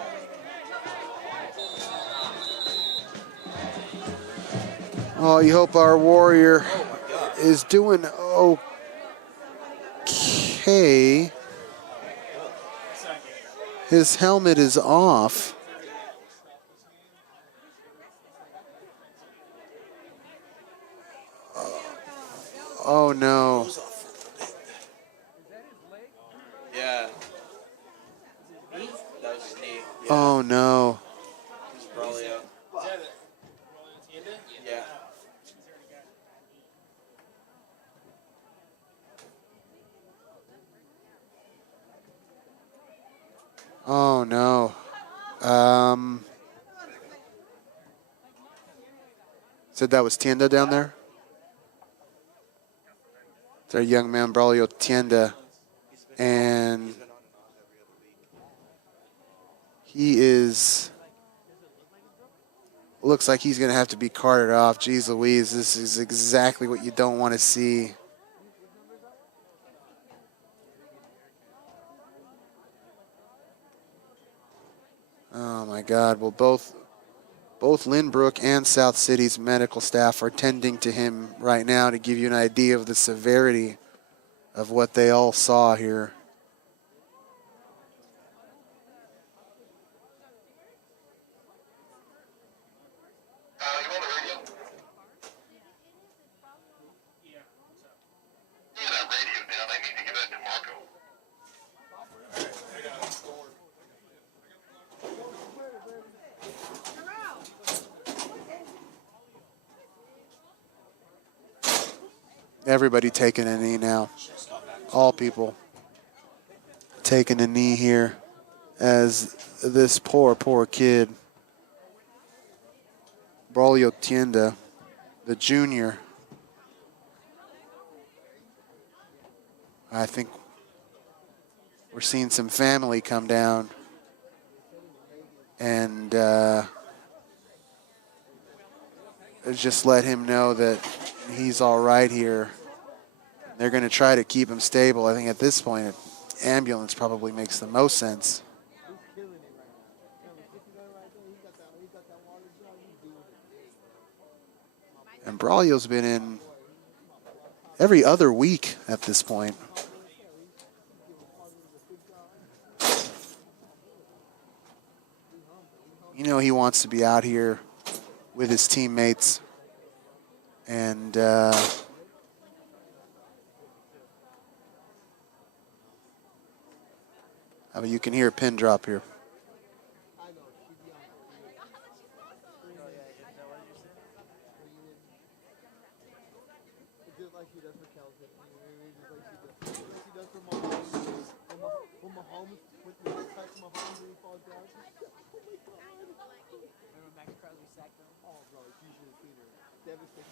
Oh, you hope our Warrior is doing okay. His helmet is off. Oh no. Yeah. That was his knee. Yeah. Oh no. He's probably out. Yeah. Oh no. Said that was Tienda down there? It's our young man, Braulio Tienda. And he looks like he's going to have to be carted off. Jeez Louise, this is exactly what you don't want to see. Oh my God, well both Both Lynbrook and South City's medical staff are tending to him right now to give you an idea of the severity of what they all saw here. Everybody taking a knee now. All people taking a knee here as this poor, poor kid, Braulio Tienda, the junior, I think we're seeing some family come down and just let him know that he's all right here. They're going to try to keep him stable. I think at this point, an ambulance probably makes the most sense. And Braulio's been in every other week at this point. You know he wants to be out here with his teammates. And I mean, you can hear a pin drop here. Just like she does for Kelsey. Just like she does for Mahomes. When Mahomes, when he touches Mahomes and he falls down. Oh my God. Remember Max Crosby sacked him? Oh, bro, you should have seen her. Devastating.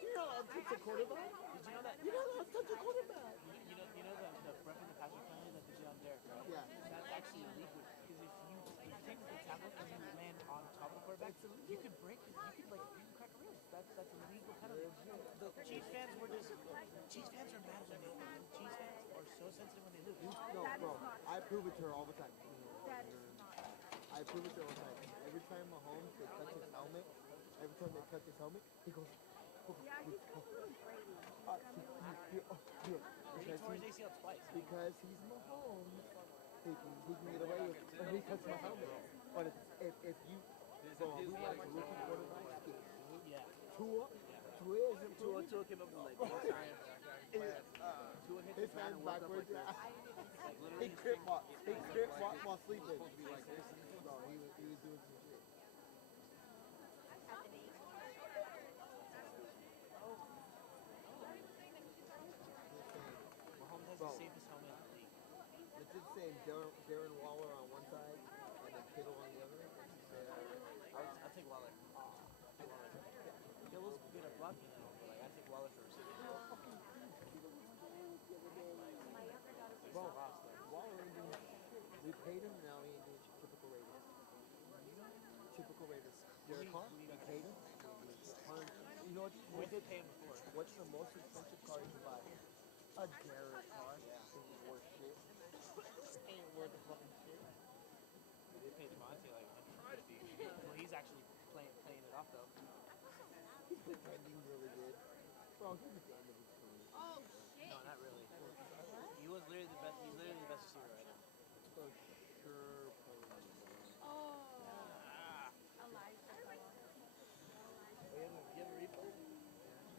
You're not allowed to touch a quarterback? Did you know that? You're not allowed to touch a quarterback. You know the front of the passing penalty that they did on Derek, right? Yeah. That's actually illegal because if you take the tackle and you land on top of the quarterback, you could break it. You could crack a rib. That's a legal penalty. The Chiefs fans were just Chiefs fans are mad when Chiefs fans are so sensitive when they lose. No, bro, I prove it to her all the time. I prove it to her all the time. Every time Mahomes, they touch his helmet, he goes, He tore his ACL twice. because he's Mahomes. He can get away with it. But he touched my helmet. But if you, bro, we watch rookie quarterbacks get hit. Yeah. Tua Came up with like his hands backwards. He grip while sleeping. Bro, he was doing some shit. Mahomes has Bro. the safest helmet in the league. It's insane. Darren Waller on one side and then Kittle on the other. I'll take Waller. Kittle's good at blocking now, but like I take Waller for receiving. Bro, Waller ain't doing shit. We paid him, now he ain't doing shit. Typical Raiders. Derek Carr, we paid him. You know what? We did pay him before. What's the most expensive car you can buy? A Derek Carr. Ain't worth shit. Ain't worth the fucking shit. We did pay Devontae like 150. Well, he's actually playing it off though. He's pretending really good. Bro, he's at the end of his career. No, not really. He was literally the best. He's literally the best receiver right now. For sure.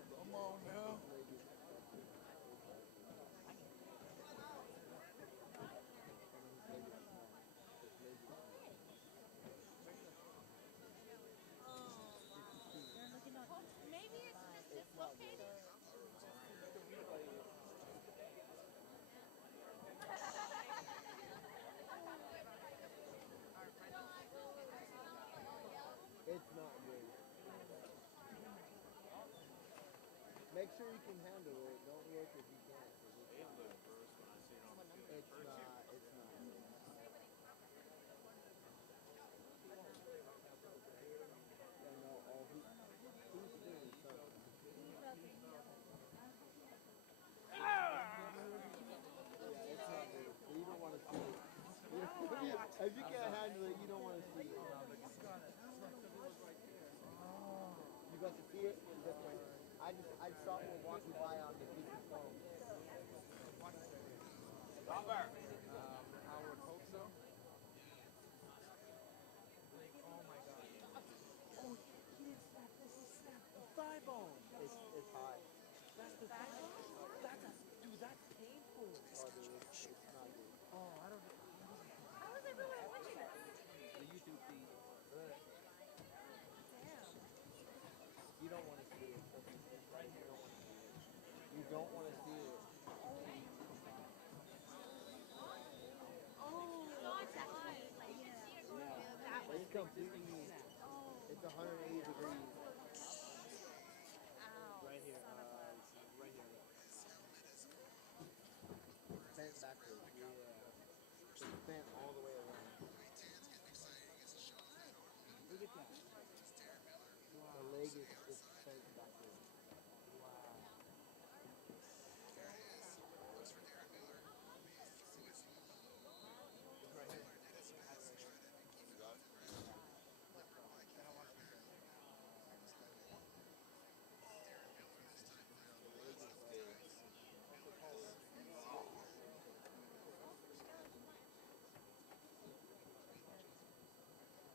Come on now. Maybe it's just dislocated. It's not good. Make sure you can handle it. Don't look if you can't. It's not. I know all who's doing something. Yeah, it's not good. You don't want to see it. If you can't handle it, you don't want to see it. I saw one walking by on the kid's phone. I would hope so. Oh my god. Oh, he didn't snap this. He snapped the thigh bone. It's high. That's the thigh bone? That's a, dude, that's painful. Oh, dude, it's not good. Oh, I don't know. How is everyone watching us? The YouTube feed. Damn. You don't want to see it. Right here. You don't want to see it. It's completely, it's 180 degrees. Right here. Right here. Bent backwards. Yeah. It's bent all the way around. Look at that. The leg is bent backwards.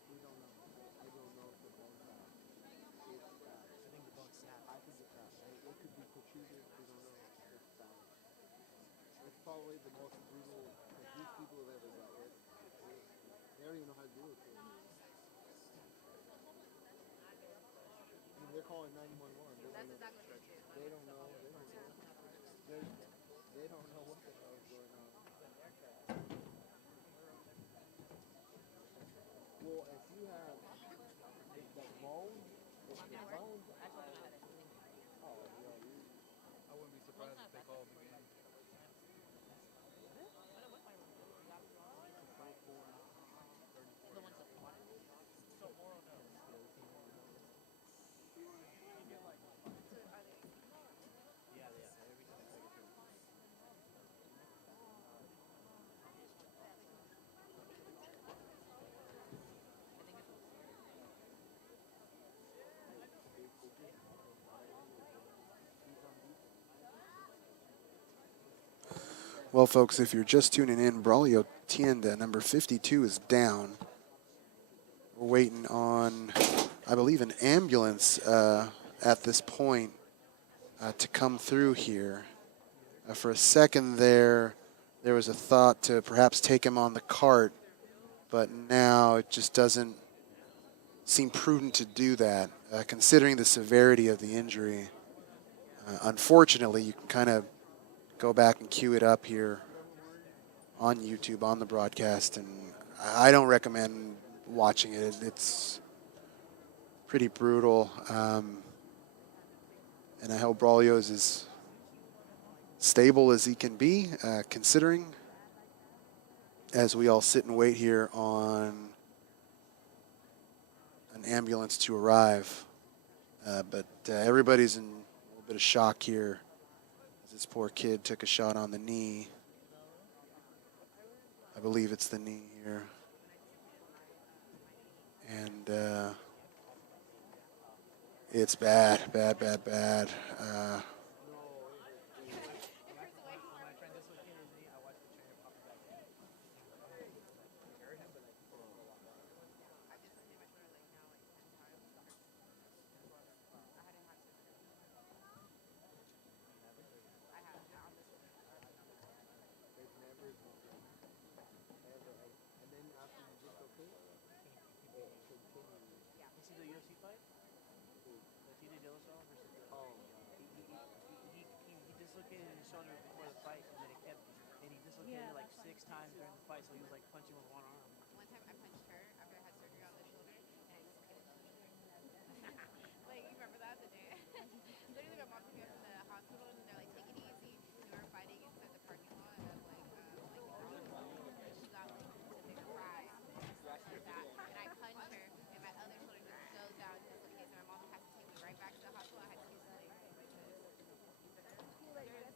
We don't know. I don't know if the bone's out. I think the bone snapped. I think it's out. It could be protruded. We don't know. It's found. It's probably the most brutal. Like, these people have ever got it. They don't even know how to do it. I mean, they're calling 911. That's exactly what it is. They don't know. They don't know. They don't know what the hell is going on. Well, if you have the bone, if the bones, oh yeah, I wouldn't be surprised if they called me. So Moro knows. Yeah, every time I get through. Well, folks, if you're just tuning in, Braulio Tienda, number 52, is down. We're waiting on, I believe, an ambulance at this point to come through here. For a second there was a thought to perhaps take him on the cart, but now it just doesn't seem prudent to do that, considering the severity of the injury. Unfortunately, you can kind of go back and queue it up here on YouTube, on the broadcast, and I don't recommend watching it. It's pretty brutal, and I hope Braulio's is stable as he can be, considering as we all sit and wait here on an ambulance to arrive. But everybody's in a little bit of shock here. This poor kid took a shot on the knee. I believe it's the knee here. And it's bad. and then after you dislocate, it continues. You see the UFC fight? The TJ Dillashaw versus the... Oh, He dislocated his shoulder before the fight, and then he dislocated like 6 times during the fight, so he was like punching with one arm. One time I punched her after I had surgery on the shoulder, and I dislocated the shoulder. Like, you remember that the day? Literally, my mom took me up to the hospital, and they're like, take it easy. We were fighting inside the parking lot of she got like a big cry like that, and I punched her, and my other shoulder just goes down, dislocates, and my mom has to take me right back to the hospital. I had to use the leg like this.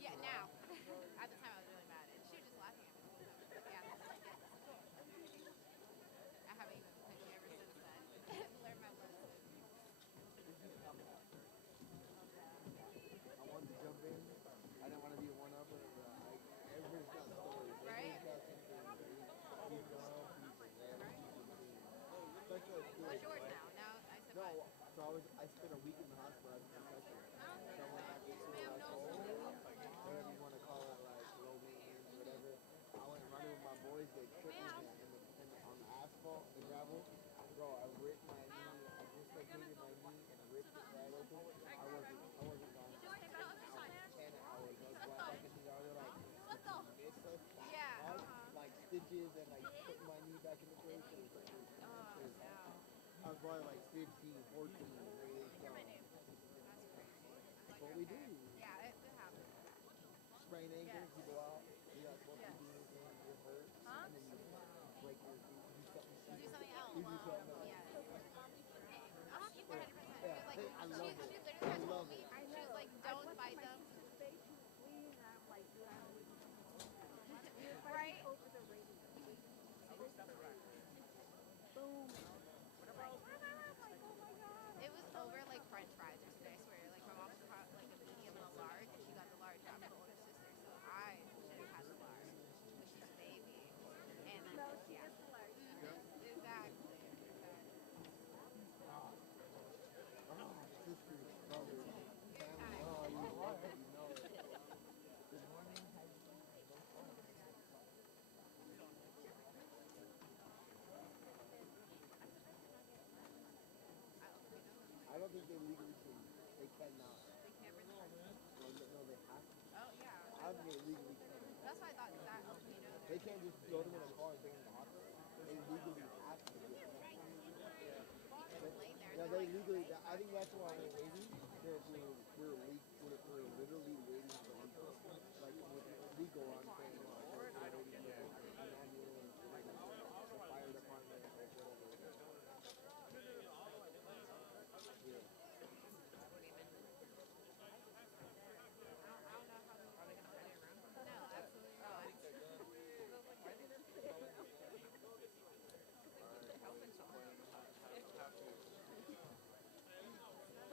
Yeah, now. At the time, I was really mad, and she was just laughing at me. Yeah. inches and like putting my knee back in the place. I was probably like 15, 14. That's what we do. Yeah, it happens. Sprain ankles, you go out, you're not supposed to do anything, you get hurt, and then you break your, you do something Do stupid. something else. You do something else. Yeah. 100%. Yeah, She I was love like, it. she literally I told love me, it. she was like, don't fight them. Right? It was over like French fries yesterday, I swear. Like my mom caught like a medium and a large, and she got the large out of her older sister, so I should have had the large, but she's a baby. And then, yeah. Exactly. Sisters, brothers, family, oh, you love it, you know it. Good morning. I don't think they legally can. They cannot. They can't bring the No, they have to. Oh, yeah. I don't think they legally can. That's why I thought that, you know, They can't just throw them in a car and bring them to the hospital. They legally have to do it. laying there. Yeah, they legally. I think that's why we're waiting. We're literally waiting for legal. Like with legal, I'm saying. We're waiting for an ambulance, the fire department, or whatever. Yeah. No, absolutely not.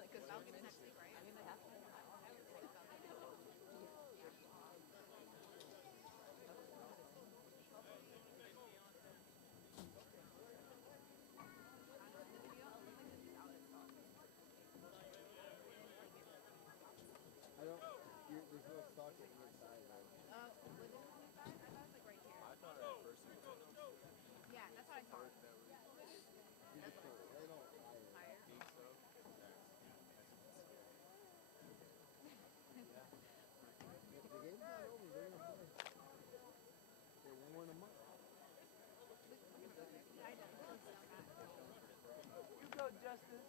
Because Falcon's next week, right? I mean, they have to. There's no socket inside, right? Oh, was it on the side? I thought it was like right here. I thought at first it was Yeah, that's what I thought. You just go right on higher. Higher. think so. The game's not over. They're gonna play. They're warming them up. You go, Justice.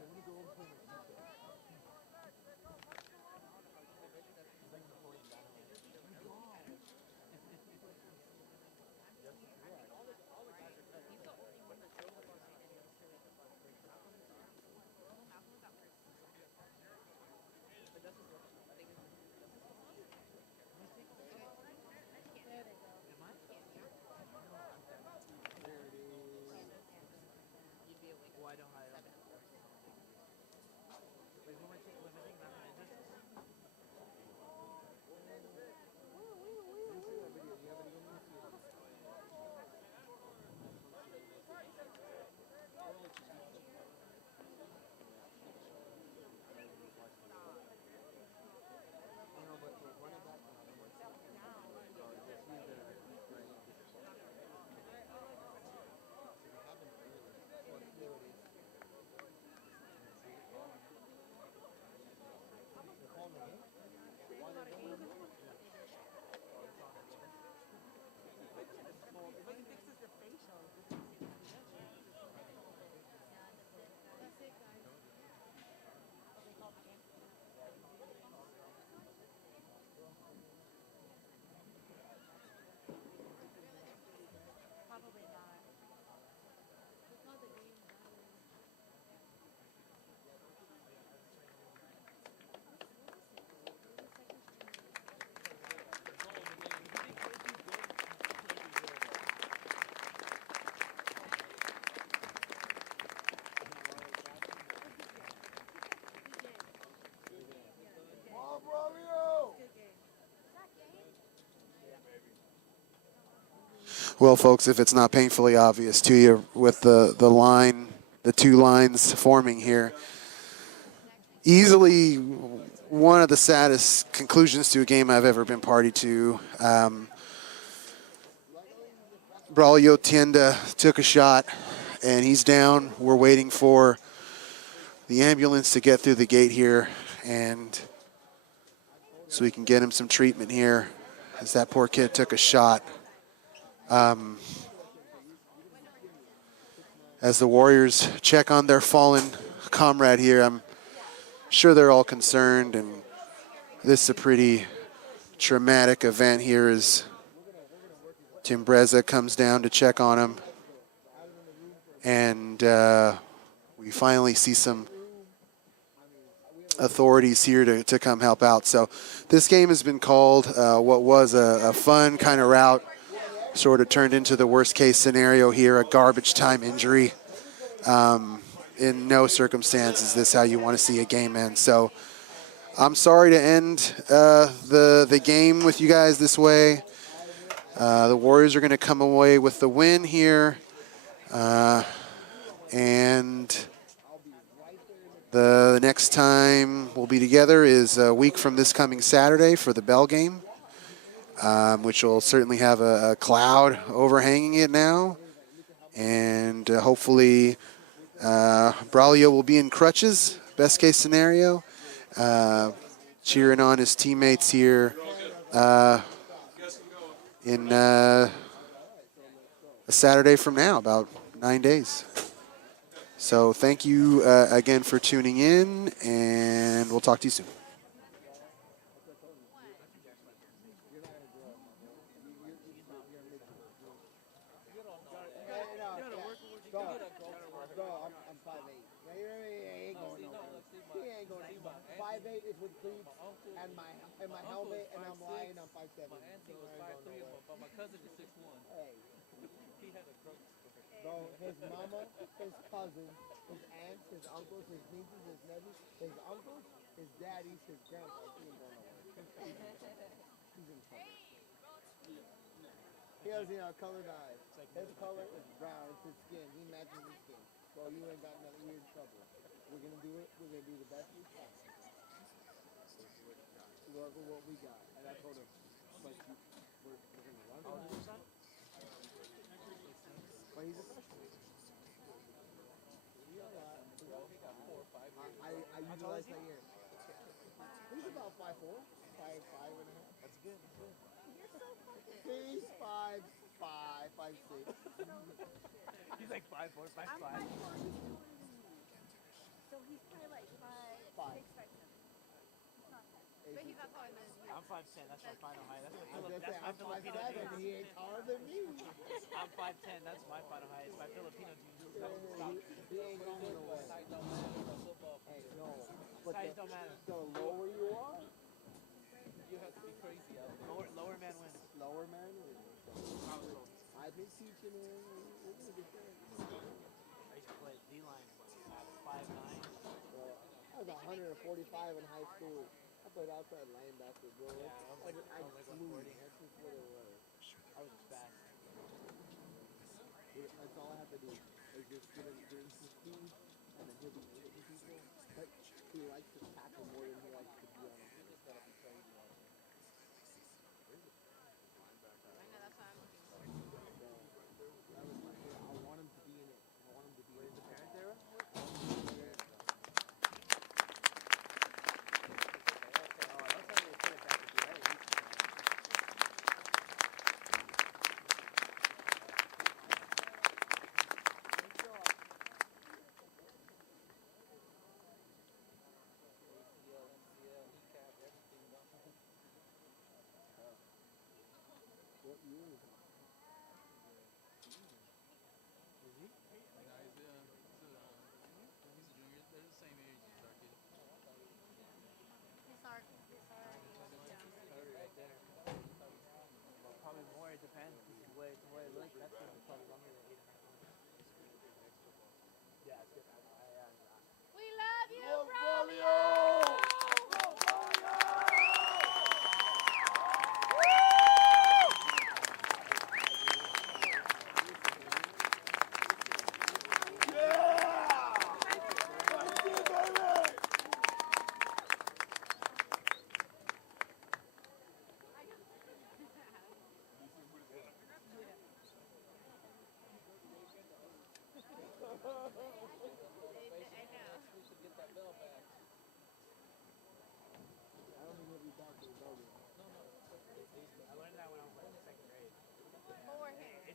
Let me go and play my defense. Malcolm was out first. You'd be awake. Why don't I? Wait, who am I taking? Was I taking Malcolm and Justice? Let me see that video. Do you have it again? Let me see it. No, but run it back now. Just use the right. There it is. They're calling the game? Why they're going? But he fixes the facial. That's it, guys. Probably not. We called the game done. Come on, Romeo! Well, folks, if it's not painfully obvious to you with the line, the two lines forming here, easily one of the saddest conclusions to a game I've ever been party to. Braulio Tienda took a shot, and he's down. We're waiting for the ambulance to get through the gate here, and so we can get him some treatment here, as that poor kid took a shot. As the Warriors check on their fallen comrade here, I'm sure they're all concerned, and this is a pretty traumatic event here as Tim Breza comes down to check on him. And we finally see some authorities here to come help out. So this game has been called what was a fun kind of route, sort of turned into the worst case scenario here, a garbage time injury. In no circumstance is this how you want to see a game end. So I'm sorry to end the game with you guys this way. The Warriors are going to come away with the win here. And the next time we'll be together is a week from this coming Saturday for the Bell game, which will certainly have a cloud overhanging it now. And hopefully Braulio will be in crutches, best case scenario, cheering on his teammates here in a Saturday from now, about 9 days. So thank you again for tuning in, and we'll talk to you soon. I'm 5'8". He ain't going nowhere. He ain't going anywhere. 5'8" is with cleats and my helmet, and I'm lying on 5'7". My auntie was 5'3", but my cousin is 6'1". Hey. He had a crook. Bro, his mama, his cousin, his aunts, his uncles, his nieces, his nephews, his uncles, his daddies, his grandpa. He ain't going nowhere. He's in trouble. He has colored eyes. His color is brown. It's his skin. He matches his skin. Bro, you ain't got nothing. You're in trouble. We're gonna do it. We're gonna do the best we can. Work with what we got. And I told him, but we're gonna run. How old is your son? But he's a freshman. I utilize that year. He's about 5'4", 5'5.5". That's good. That's good. He's 5'5", 5'6". He's like 5'4", 5'5". So he's probably like 5'6", 5'7". He's not 10. But he's not taller than you. I'm 5'10". That's my final height. That's my I'm Filipino 5'7". jeans. He ain't taller than me. I'm 5'10". That's my final height. It's my Filipino jeans. He ain't going nowhere. Hey, no. But Size don't matter. the lower you are, You have to be crazy out there. Lower man wins. lower man wins. I've been teaching him. We're gonna get there. I used to play D-line at 5'9". I was 145 in high school. I played outside linebacker, bro. Yeah, I was like flew. 140. That's just what it was. I was fast. That's all I have to do. Is just get his speed, and then he'll be hitting people. But he likes to tackle more than he likes to be on him. I want him to be in it. I want him to be in the parent era.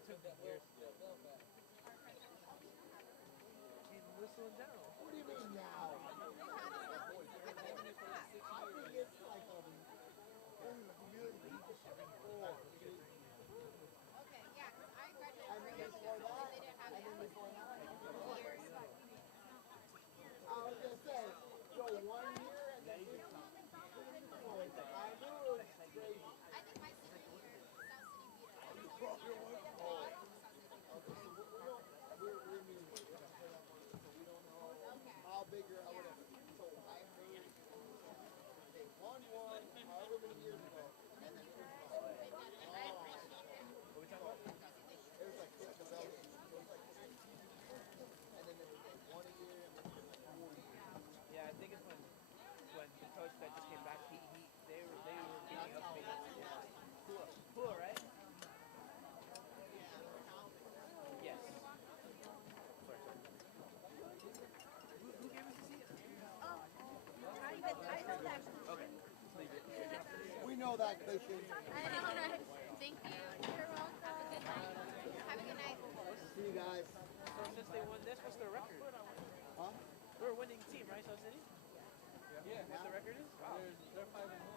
took me years to do. In whistle in general. What do you mean now? I think it's like a really Okay, yeah, because I graduated and then before that, they didn't have and it. then before that, Years. I was gonna say, so 1 year and then 15. I knew it was crazy. I think my senior year, South City beat us. We're new. So we don't know how big or whatever. So I heard they won one however many years ago, and then it was gone. What we talking about? It was like the development. It was like 15. And then it was like 1 a year, and then it was like 4 years. Yeah, I think it's when the coach that just came back, they were beating us maybe. Pua, right? Yes. Who gave us the seat? I know that. Okay. Leave it. We know that, Christian. I know, right? Thank you. You're welcome. Have a good night. See you guys. So since they won this, what's their record? Huh? They're a winning team, right, South City? Yeah. What the record is? Wow. They're 5-1.